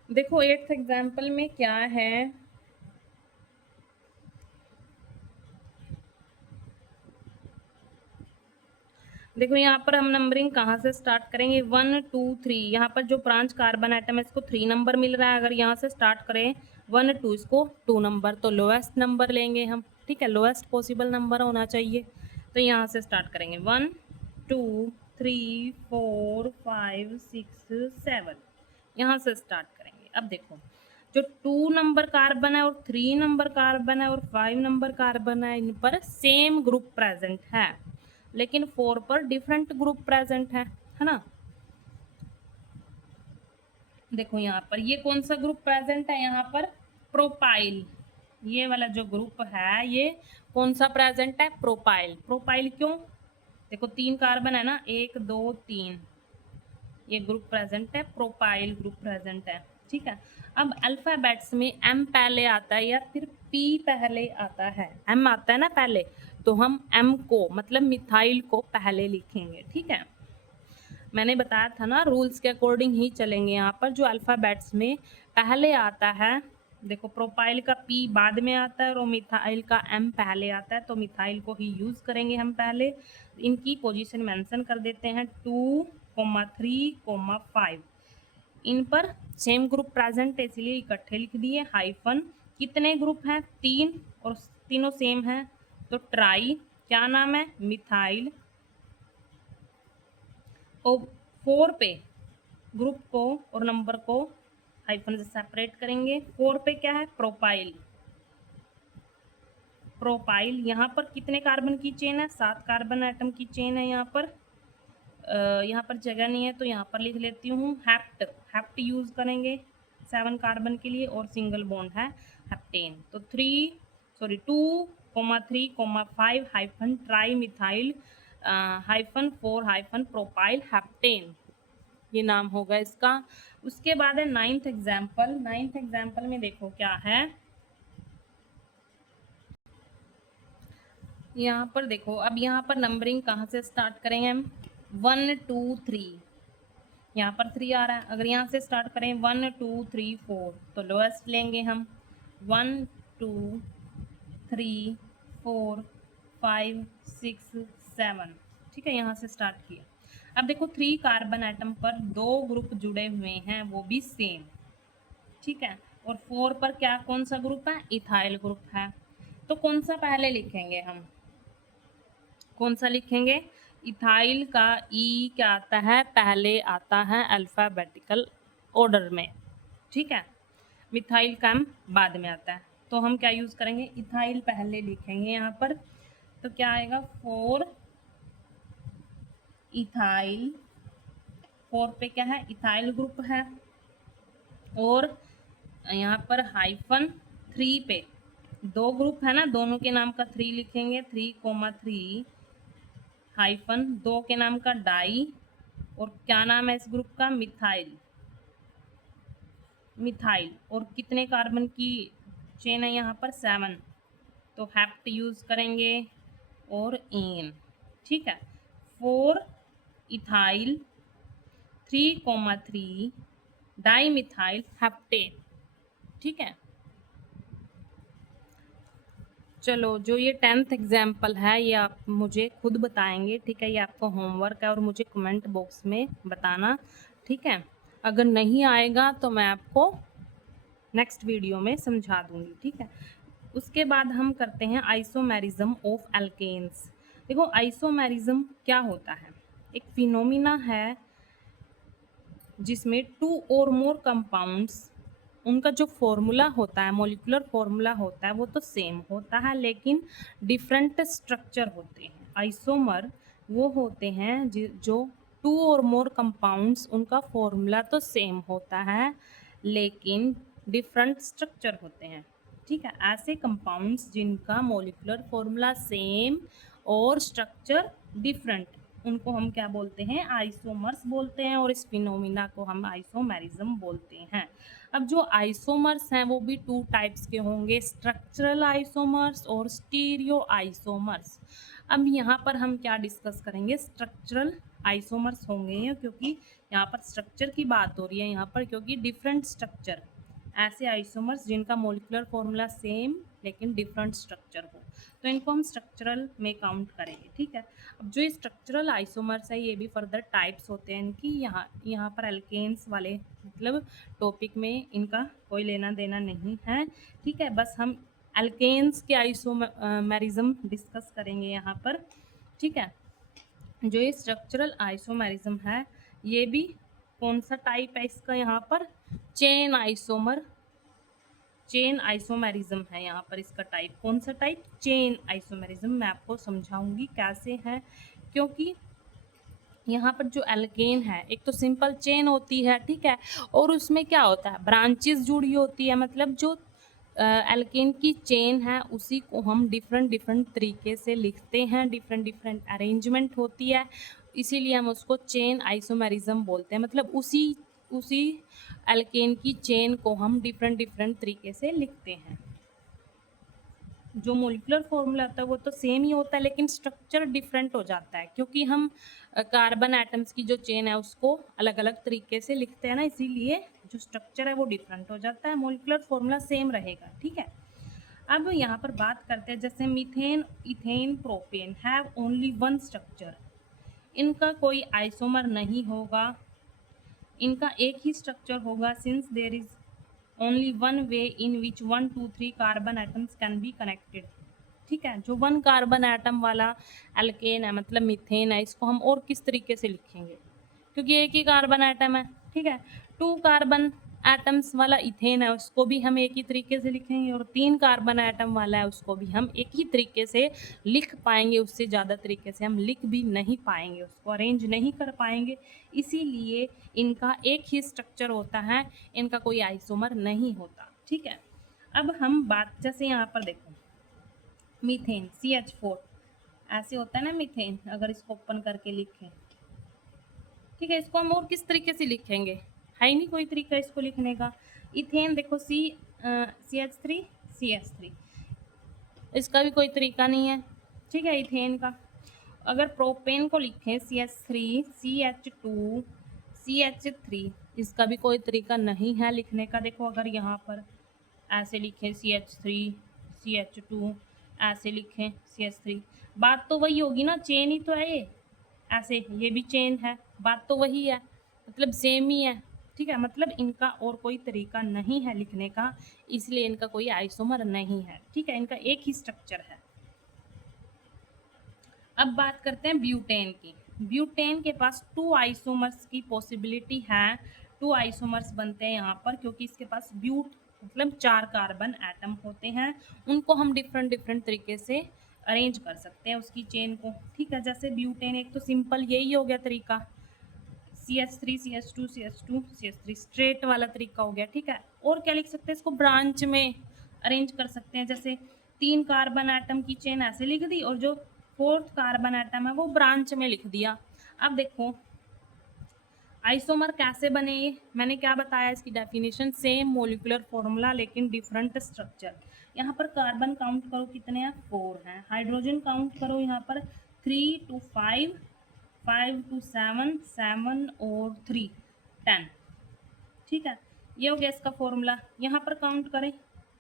देखो 8th एग्जाम्पल में क्या है, देखो यहाँ पर हम नंबरिंग कहाँ से स्टार्ट करेंगे, 1 2 3। यहाँ पर जो ब्रांच कार्बन आइटम है इसको 3 नंबर मिल रहा है। अगर यहाँ से स्टार्ट करें 1 2, इसको 2 नंबर, तो लोएस्ट नंबर लेंगे हम, ठीक है, लोएस्ट पॉसिबल नंबर होना चाहिए। तो यहाँ से स्टार्ट करेंगे 1 2 3 4 5 6 7, यहाँ से स्टार्ट करेंगे। अब देखो जो 2 नंबर कार्बन है और 3 नंबर कार्बन है और 5 नंबर कार्बन है, इन पर सेम ग्रुप प्रेजेंट है, लेकिन 4 पर डिफरेंट ग्रुप प्रेजेंट है ना। देखो यहाँ पर ये कौन सा ग्रुप प्रेजेंट है, यहाँ पर प्रोपाइल, ये वाला जो ग्रुप है ये कौन सा प्रेजेंट है, प्रोपाइल। प्रोपाइल क्यों, देखो 3 कार्बन है ना, 1 2 3, ये ग्रुप प्रेजेंट है, प्रोपाइल ग्रुप प्रेजेंट है, ठीक है। अब अल्फाबेट्स में एम पहले आता है या फिर पी पहले आता है, एम आता है ना पहले, तो हम एम को मतलब मिथाइल को पहले लिखेंगे, ठीक है। मैंने बताया था ना रूल्स के अकॉर्डिंग ही चलेंगे। यहाँ पर जो अल्फ़ाबेट्स में पहले आता है, देखो प्रोपाइल का पी बाद में आता है और मिथाइल का एम पहले आता है, तो मिथाइल को ही यूज़ करेंगे हम पहले। इनकी पोजीशन मेंशन कर देते हैं 2 3 5, इन पर सेम ग्रुप प्रेजेंट है इसलिए इकट्ठे लिख दिए। हाइफन, कितने ग्रुप हैं, 3, और तीनों सेम हैं तो ट्राई क्या नाम है, मिथाइल। और 4 पे ग्रुप को और नंबर को हाइफन से सेपरेट करेंगे। 4 पे क्या है, प्रोपाइल। प्रोपाइल यहाँ पर कितने कार्बन की चेन है, 7 कार्बन एटम की चेन है। यहाँ पर यहाँ पर जगह नहीं है तो यहाँ पर लिख लेती हूँ हेप्ट। हेप्ट यूज करेंगे 7 कार्बन के लिए और सिंगल बॉन्ड है हेप्टेन। तो 2,3,5 hyphen tri methyl hyphen 4 hyphen propyl heptane, ये नाम होगा इसका। उसके बाद है 9th एग्जाम्पल। 9th एग्जाम्पल में देखो क्या है, यहाँ पर देखो। अब यहाँ पर नंबरिंग कहाँ से स्टार्ट करेंगे हम, 1 2 3, यहाँ पर 3 आ रहा है। अगर यहाँ से स्टार्ट करें 1 2 3 4 तो लोएस्ट लेंगे हम 1 2 3 4 5 6 7, ठीक है, यहाँ से स्टार्ट किया। अब देखो 3 कार्बन एटम पर 2 ग्रुप जुड़े हुए हैं, वो भी सेम, ठीक है। और 4 पर क्या, कौन सा ग्रुप है, इथाइल ग्रुप है। तो कौन सा पहले लिखेंगे हम, कौन सा लिखेंगे, इथाइल का ई क्या आता है, पहले आता है अल्फ़ाबेटिकल ऑर्डर में, ठीक है। मिथाइल का बाद में आता है। तो हम क्या यूज़ करेंगे, इथाइल पहले लिखेंगे यहाँ पर। तो क्या आएगा, 4 इथाइल। 4 पे क्या है, इथाइल ग्रुप है। और यहाँ पर हाइफन 3 पे 2 ग्रुप है ना, दोनों के नाम का 3 लिखेंगे, 3,3 हाइफन 2 के नाम का डाई। और क्या नाम है इस ग्रुप का, मिथाइल। मिथाइल और कितने कार्बन की चेन है यहाँ पर, 7। तो हेप्ट यूज करेंगे और एन, ठीक है। 4 इथाइल 3,3 डाई मिथाइल हेप्टेन, ठीक है। चलो, जो ये 10th एग्जाम्पल है ये आप मुझे खुद बताएंगे, ठीक है। ये आपका होमवर्क है और मुझे कमेंट बॉक्स में बताना, ठीक है। अगर नहीं आएगा तो मैं आपको नेक्स्ट वीडियो में समझा दूंगी, ठीक है। उसके बाद हम करते हैं आइसोमेरिज्म ऑफ एल्केन्स। देखो आइसोमेरिज्म क्या होता है, एक फिनोमिना है जिसमें 2 और मोर कंपाउंड्स, उनका जो फॉर्मूला होता है, मॉलिक्यूलर फॉर्मूला होता है, वो तो सेम होता है लेकिन डिफरेंट स्ट्रक्चर होते हैं। आइसोमर वो होते हैं जो 2 और मोर कंपाउंड्स, उनका फॉर्मूला तो सेम होता है लेकिन डिफरेंट स्ट्रक्चर होते हैं, ठीक है। ऐसे कंपाउंड्स जिनका मॉलिक्यूलर फॉर्मूला सेम और स्ट्रक्चर डिफरेंट, उनको हम क्या बोलते हैं, आइसोमर्स बोलते हैं। और इस फिनोमिना को हम आइसोमेरिज्म बोलते हैं। अब जो आइसोमर्स हैं वो भी 2 टाइप्स के होंगे, स्ट्रक्चरल आइसोमर्स और स्टीरियो आइसोमर्स। अब यहाँ पर हम क्या डिस्कस करेंगे, स्ट्रक्चरल आइसोमर्स होंगे, क्योंकि यहाँ पर स्ट्रक्चर की बात हो रही है यहाँ पर, क्योंकि डिफरेंट स्ट्रक्चर, ऐसे आइसोमर्स जिनका मॉलिक्यूलर फॉर्मूला सेम लेकिन डिफरेंट स्ट्रक्चर हो, तो इनको हम स्ट्रक्चरल में काउंट करेंगे, ठीक है। अब जो ये स्ट्रक्चरल आइसोमर्स है ये भी फर्दर टाइप्स होते हैं इनकी। यहाँ पर एल्केन्स वाले मतलब टॉपिक में इनका कोई लेना देना नहीं है, ठीक है। बस हम एल्केन्स के आइसोमेरिज्म डिस्कस करेंगे यहाँ पर, ठीक है। जो ये स्ट्रक्चरल आइसोमेरिज्म है ये भी कौन सा टाइप है इसका, यहाँ पर चेन आइसोमर, चेन आइसोमेरिज्म है यहाँ पर इसका टाइप। कौन सा टाइप, चेन आइसोमेरिज्म। मैं आपको समझाऊंगी कैसे है, क्योंकि यहाँ पर जो एल्केन है एक तो सिंपल चेन होती है, ठीक है, और उसमें क्या होता है, ब्रांचेस जुड़ी होती है। मतलब जो एल्केन की चेन है उसी को हम डिफरेंट डिफरेंट तरीके से लिखते हैं, डिफरेंट डिफरेंट अरेंजमेंट होती है, इसीलिए हम उसको चेन आइसोमेरिज्म बोलते हैं। मतलब उसी उसी एल्केन की चेन को हम डिफरेंट डिफरेंट तरीके से लिखते हैं। जो मोलिकुलर फॉर्मूला होता है वो तो सेम ही होता है लेकिन स्ट्रक्चर डिफरेंट हो जाता है, क्योंकि हम कार्बन एटम्स की जो चेन है उसको अलग अलग तरीके से लिखते हैं ना, इसीलिए जो स्ट्रक्चर है वो डिफरेंट हो जाता है, मोलिकुलर फॉर्मूला सेम रहेगा, ठीक है। अब यहाँ पर बात करते हैं, जैसे methane, ethane, propane have only 1 structure, इनका कोई आइसोमर नहीं होगा, इनका एक ही स्ट्रक्चर होगा, since there is only one way in which 1 2 3 carbon atoms can be connected, ठीक है। जो 1 कार्बन एटम वाला एल्केन है मतलब मीथेन है, इसको हम और किस तरीके से लिखेंगे, क्योंकि एक ही कार्बन एटम है, ठीक है। 2 कार्बन एटम्स वाला इथेन है, उसको भी हम एक ही तरीके से लिखेंगे, और 3 कार्बन एटम वाला है उसको भी हम एक ही तरीके से लिख पाएंगे, उससे ज़्यादा तरीके से हम लिख भी नहीं पाएंगे, उसको अरेंज नहीं कर पाएंगे। इसीलिए इनका एक ही स्ट्रक्चर होता है, इनका कोई आइसोमर नहीं होता, ठीक है। अब हम बात, जैसे यहाँ पर देखो मीथेन CH4 ऐसे होता है ना मीथेन, अगर इसको ओपन करके लिखें, ठीक है। इसको हम और किस तरीके से लिखेंगे, है ही नहीं कोई तरीका इसको लिखने का। इथेन देखो CH3 CH3, इसका भी कोई तरीका नहीं है, ठीक है, इथेन का। अगर प्रोपेन को लिखें CH3 CH2 CH3, इसका भी कोई तरीका नहीं है लिखने का। देखो अगर यहाँ पर ऐसे लिखें CH3 CH2, ऐसे लिखें CH3, बात तो वही होगी ना, चेन ही तो है ये, ऐसे ये भी चेन है, बात तो वही है, मतलब सेम ही है, ठीक है। मतलब इनका और कोई तरीका नहीं है लिखने का, इसलिए इनका कोई आइसोमर नहीं है, ठीक है, इनका एक ही स्ट्रक्चर है। अब बात करते हैं ब्यूटेन की। ब्यूटेन के पास 2 आइसोमर्स की पॉसिबिलिटी है, 2 आइसोमर्स बनते हैं यहाँ पर, क्योंकि इसके पास ब्यूट मतलब 4 कार्बन एटम होते हैं, उनको हम डिफरेंट डिफरेंट तरीके से अरेंज कर सकते हैं उसकी चेन को, ठीक है। जैसे ब्यूटेन, एक तो सिंपल यही हो गया तरीका, CH3 CH2 CH2 CH3 straight वाला तरीका हो गया, ठीक है। और क्या लिख सकते हैं, इसको ब्रांच में अरेंज कर सकते हैं, जैसे 3 कार्बन एटम की चेन ऐसे लिख दी, और जो 4th कार्बन एटम है वो ब्रांच में लिख दिया। अब देखो आइसोमर कैसे बने, मैंने क्या बताया इसकी डेफिनेशन, सेम मोलिकुलर फॉर्मूला लेकिन डिफरेंट स्ट्रक्चर। यहाँ पर कार्बन काउंट करो कितने हैं, 4 हैं। हाइड्रोजन काउंट करो यहाँ पर 3 to 5, 5 to 7, 7 और 3, 10, ठीक है। ये हो गया इसका फॉर्मूला। यहाँ पर काउंट करें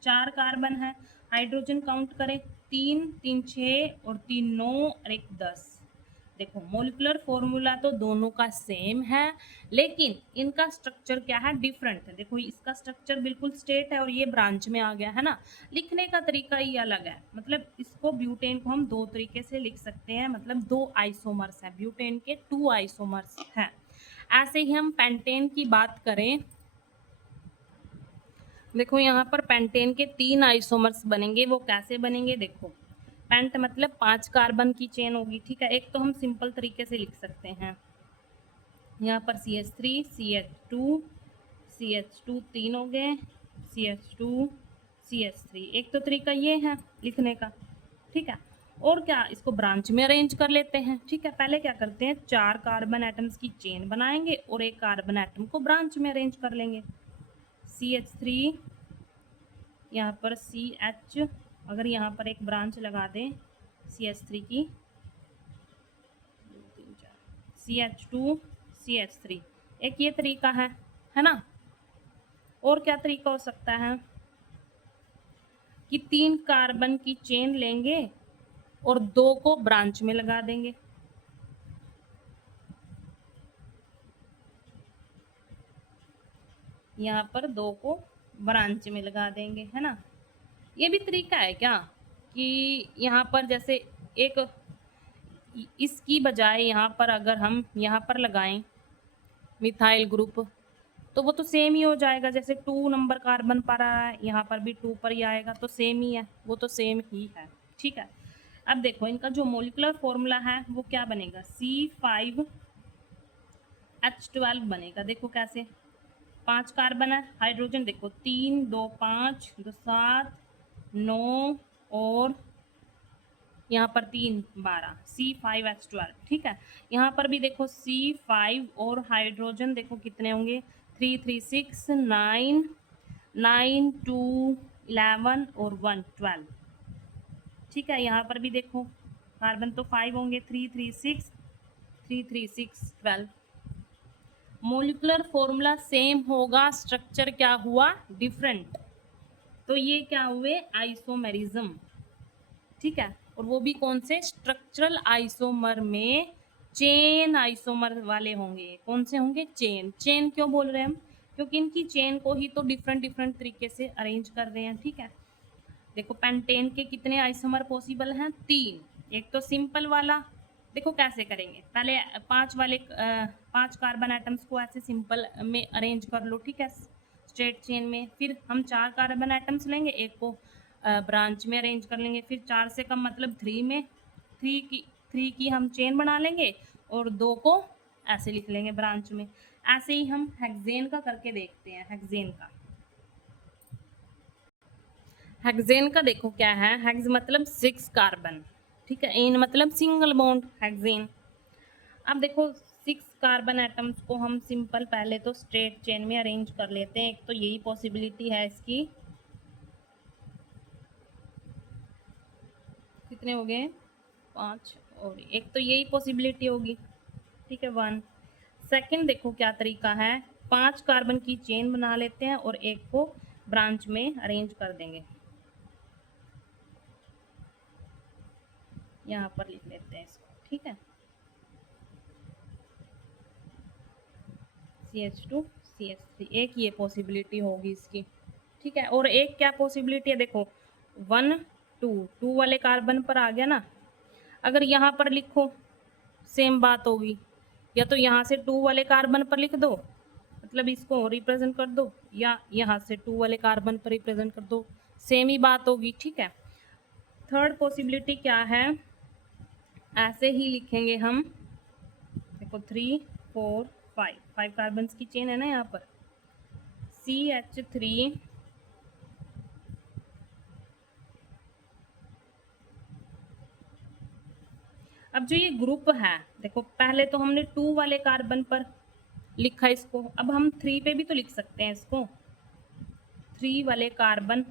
4 कार्बन है, हाइड्रोजन काउंट करें 3, 3 6 और 3 9 और 1 10। देखो मोलिकुलर फॉर्मूला तो दोनों का सेम है, लेकिन इनका स्ट्रक्चर क्या है, डिफरेंट है। देखो इसका स्ट्रक्चर बिल्कुल स्ट्रेट है और ये ब्रांच में आ गया है ना, लिखने का तरीका ही अलग है। मतलब इसको ब्यूटेन को हम 2 तरीके से लिख सकते हैं, मतलब 2 आइसोमर्स हैं, ब्यूटेन के 2 आइसोमर्स हैं। ऐसे ही हम पेंटेन की बात करें, देखो यहाँ पर पेंटेन के 3 आइसोमर्स बनेंगे, वो कैसे बनेंगे, देखो पेंट मतलब 5 कार्बन की चेन होगी, ठीक है। एक तो हम सिंपल तरीके से लिख सकते हैं, यहाँ पर CH3 CH2 CH2 3 हो गए, CH2 CH3, एक तो तरीका ये है लिखने का, ठीक है। और क्या, इसको ब्रांच में अरेंज कर लेते हैं, ठीक है। पहले क्या करते हैं, 4 कार्बन एटम्स की चेन बनाएंगे और एक कार्बन एटम को ब्रांच में अरेंज कर लेंगे। CH3, यहाँ पर CH, अगर यहाँ पर एक ब्रांच लगा दें CH3 की, CH2 CH3, एक ये तरीका है ना। और क्या तरीका हो सकता है कि 3 कार्बन की चेन लेंगे और 2 को ब्रांच में लगा देंगे, यहाँ पर 2 को ब्रांच में लगा देंगे, है ना। ये भी तरीका है क्या, कि यहाँ पर जैसे एक इसकी बजाय यहाँ पर अगर हम यहाँ पर लगाएं मिथाइल ग्रुप, तो वो तो सेम ही हो जाएगा, जैसे 2 नंबर कार्बन पर आ रहा है, यहाँ पर भी 2 पर ही आएगा, तो सेम ही है, वो तो सेम ही है, ठीक है। अब देखो इनका जो मोलिकुलर फॉर्मूला है वो क्या बनेगा, C5H12 बनेगा। देखो कैसे, 5 कार्बन है, हाइड्रोजन देखो 3 2 5 2 7 9 और यहाँ पर 3 12, C5H12, ठीक है। यहाँ पर भी देखो C5 और हाइड्रोजन देखो कितने होंगे, 3 3 6 9 9 2 11 और 1 12, ठीक है। यहाँ पर भी देखो कार्बन तो 5 होंगे, 3 3 6 3 3 6 12। मोलिकुलर फॉर्मूला सेम होगा, स्ट्रक्चर क्या हुआ, डिफरेंट, तो ये क्या हुए, आइसोमेरिज्म, ठीक है। और वो भी कौन से, स्ट्रक्चरल आइसोमर में चेन आइसोमर वाले होंगे, कौन से होंगे, चेन। चेन क्यों बोल रहे हैं हम, क्योंकि इनकी चेन को ही तो डिफरेंट डिफरेंट तरीके से अरेंज कर रहे हैं, ठीक है। देखो पेंटेन के कितने आइसोमर पॉसिबल हैं? 3। एक तो सिंपल वाला, देखो कैसे करेंगे, पहले 5 कार्बन एटम्स को ऐसे सिंपल में अरेंज कर लो, ठीक है, स्ट्रेट चेन में। फिर हम 4 कार्बन एटम्स लेंगे, एक को ब्रांच में अरेंज कर लेंगे, फिर 4 से कम मतलब 3 में, 3 की हम चेन बना लेंगे और 2 को ऐसे लिख लेंगे ब्रांच में। ऐसे ही हम हेक्सेन का करके देखते हैं। हेक्सेन का देखो क्या है, हेक्स मतलब 6 कार्बन, ठीक है, एन मतलब सिंगल बॉन्ड, हेक्सेन। अब देखो 6 कार्बन एटम्स को हम सिंपल पहले तो स्ट्रेट चेन में अरेंज कर लेते हैं। एक तो यही पॉसिबिलिटी है इसकी, कितने हो गए 5, और एक तो यही पॉसिबिलिटी होगी, ठीक है 1। सेकंड देखो क्या तरीका है, 5 कार्बन की चेन बना लेते हैं और एक को ब्रांच में अरेंज कर देंगे, यहाँ पर लिख लेते हैं इसको, ठीक है, CH2 CH3। एक ये पॉसिबिलिटी होगी इसकी, ठीक है। और एक क्या पॉसिबिलिटी है, देखो 1 2 2 वाले कार्बन पर आ गया ना, अगर यहाँ पर लिखो सेम बात होगी, या तो यहाँ से 2 वाले कार्बन पर लिख दो, मतलब इसको रिप्रेजेंट कर दो, या यहाँ से 2 वाले कार्बन पर रिप्रेजेंट कर दो, सेम ही बात होगी, ठीक है। थर्ड पॉसिबिलिटी क्या है, ऐसे ही लिखेंगे हम, देखो 3 4 5 कार्बन की चेन है ना यहाँ पर, CH3 अब जो ये ग्रुप है, देखो पहले तो हमने 2 वाले कार्बन पर लिखा इसको, अब हम 3 पे भी तो लिख सकते हैं इसको। 3 वाले कार्बन,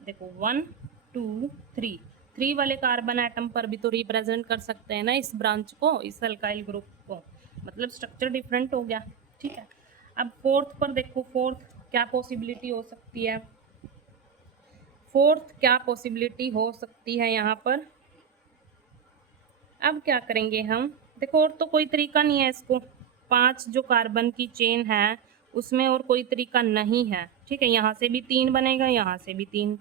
देखो 1 2 3, 3 वाले कार्बन एटम पर भी तो रिप्रेजेंट कर सकते हैं ना इस ब्रांच को, इस अल्काइल ग्रुप को, मतलब स्ट्रक्चर डिफरेंट हो गया, ठीक है। अब फोर्थ पर देखो, फोर्थ क्या पॉसिबिलिटी हो सकती है, फोर्थ क्या पॉसिबिलिटी हो सकती है यहाँ पर। अब क्या करेंगे हम, देखो और तो कोई तरीका नहीं है इसको, 5 जो कार्बन की चेन है उसमें और कोई तरीका नहीं है, ठीक है। यहाँ से भी 3 बनेगा, यहाँ से भी 3,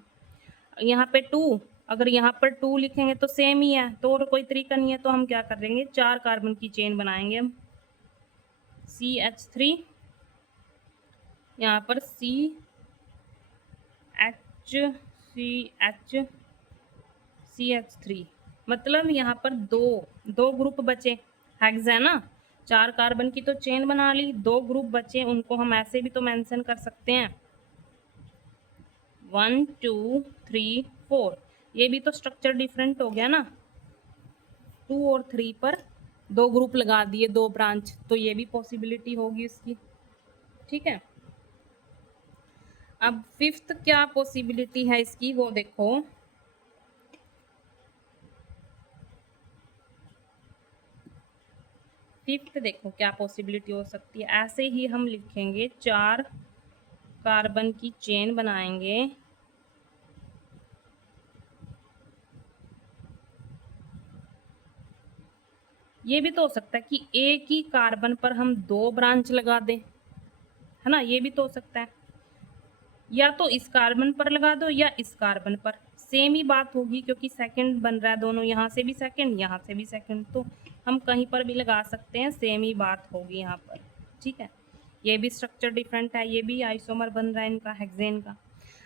यहाँ पे 2, अगर यहाँ पर 2 लिखेंगे तो सेम ही है, तो और कोई तरीका नहीं है, तो हम क्या कर देंगे, 4 कार्बन की चेन बनाएंगे हम, CH3, यहाँ पर CH मतलब यहाँ पर दो ग्रुप बचे, हेक्स है ना, 4 कार्बन की तो चेन बना ली, 2 ग्रुप बचे, उनको हम ऐसे भी तो मेंशन कर सकते हैं, 1 2 3 4, ये भी तो स्ट्रक्चर डिफरेंट हो गया ना, 2 और 3 पर 2 ग्रुप लगा दिए, 2 ब्रांच, तो ये भी पॉसिबिलिटी होगी इसकी, ठीक है। अब फिफ्थ क्या पॉसिबिलिटी है इसकी, वो देखो, फिफ्थ देखो क्या पॉसिबिलिटी हो सकती है, ऐसे ही हम लिखेंगे, 4 कार्बन की चेन बनाएंगे, ये भी तो हो सकता है कि एक ही कार्बन पर हम 2 ब्रांच लगा दें, है ना, ये भी तो हो सकता है, या तो इस कार्बन पर लगा दो या इस कार्बन पर, सेम ही बात होगी, क्योंकि सेकंड बन रहा है दोनों, यहाँ से भी सेकंड, यहाँ से भी सेकंड, तो हम कहीं पर भी लगा सकते हैं, सेम ही बात होगी यहाँ पर, ठीक है। ये भी स्ट्रक्चर डिफरेंट है, ये भी आइसोमर बन रहा है इनका, हेक्सेन का।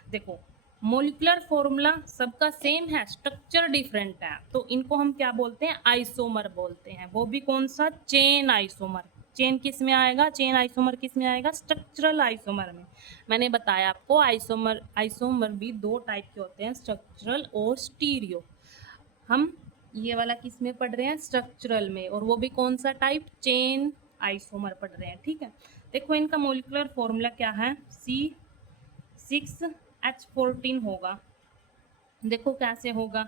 देखो मोलिकुलर फॉर्मूला सबका सेम है, स्ट्रक्चर डिफरेंट है, तो इनको हम क्या बोलते हैं, आइसोमर बोलते हैं, वो भी कौन सा, चेन आइसोमर। चेन किस में आएगा, चेन आइसोमर किस में आएगा, स्ट्रक्चरल आइसोमर में। मैंने बताया आपको आइसोमर भी 2 टाइप के होते हैं, स्ट्रक्चरल और स्टीरियो। हम ये वाला किस में पढ़ रहे हैं, स्ट्रक्चरल में, और वो भी कौन सा टाइप, चेन आइसोमर पढ़ रहे हैं, ठीक है। देखो इनका मोलिकुलर फॉर्मूला क्या है, C6H14 होगा। देखो कैसे होगा,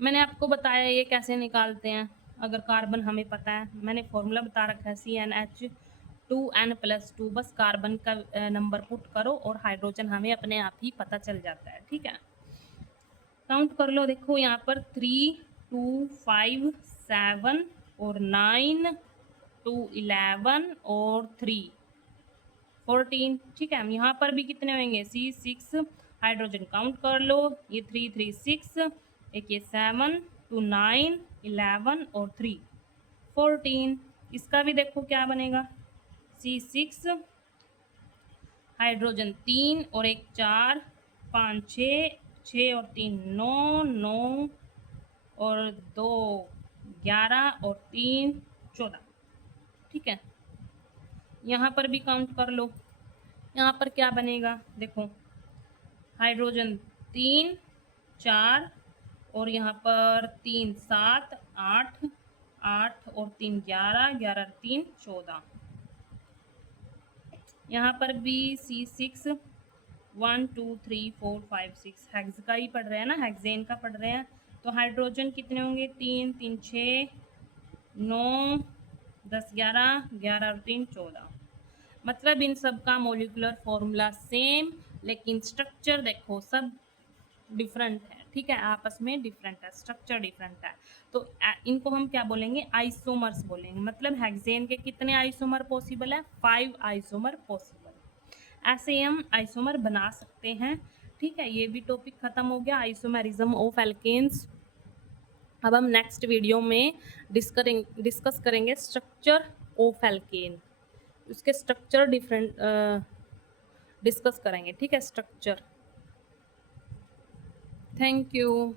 मैंने आपको बताया ये कैसे निकालते हैं, अगर कार्बन हमें पता है, मैंने फॉर्मूला बता रखा है, CnH2n+2, बस कार्बन का नंबर पुट करो और हाइड्रोजन हमें अपने आप ही पता चल जाता है, ठीक है। काउंट कर लो, देखो यहाँ पर 3 2 5 7 और 9 2 11 और 3 14, ठीक है। यहाँ पर भी कितने होंगे, C6 हाइड्रोजन काउंट कर लो, ये 3 3 6, एक ये 7 2 9 11 और 3 14। इसका भी देखो क्या बनेगा, C6, हाइड्रोजन 3 और एक 4 5 6, 6 और 3 9 9 और 2 11 और 3 14। ठीक है, यहाँ पर भी काउंट कर लो, यहाँ पर क्या बनेगा देखो, हाइड्रोजन 3 4 और यहाँ पर 3 7 8 8 और 3 11 11 और 3 14। यहाँ पर भी C6 1 2 3 4 5 6 हेक्स का ही पढ़ रहे हैं ना, हेक्सेन का पढ़ रहे हैं। तो हाइड्रोजन कितने होंगे, 3 3 6 9 10 11 11 और 3 14। मतलब इन सब का मोलिकुलर फॉर्मूला सेम, लेकिन स्ट्रक्चर देखो सब डिफरेंट है। ठीक है, आपस में डिफरेंट है, स्ट्रक्चर डिफरेंट है। तो इनको हम क्या बोलेंगे, आइसोमर्स बोलेंगे। मतलब हेक्सेन के कितने आइसोमर पॉसिबल है, 5 आइसोमर पॉसिबल। ऐसे ही हम आइसोमर बना सकते हैं। ठीक है, ये भी टॉपिक खत्म हो गया, आइसोमेरिज्म ऑफ एल्केन्स। अब हम नेक्स्ट वीडियो में डिस्कस करेंगे स्ट्रक्चर ऑफ एल्केन, उसके स्ट्रक्चर डिफरेंट डिस्कस करेंगे। ठीक है, स्ट्रक्चर। Thank you.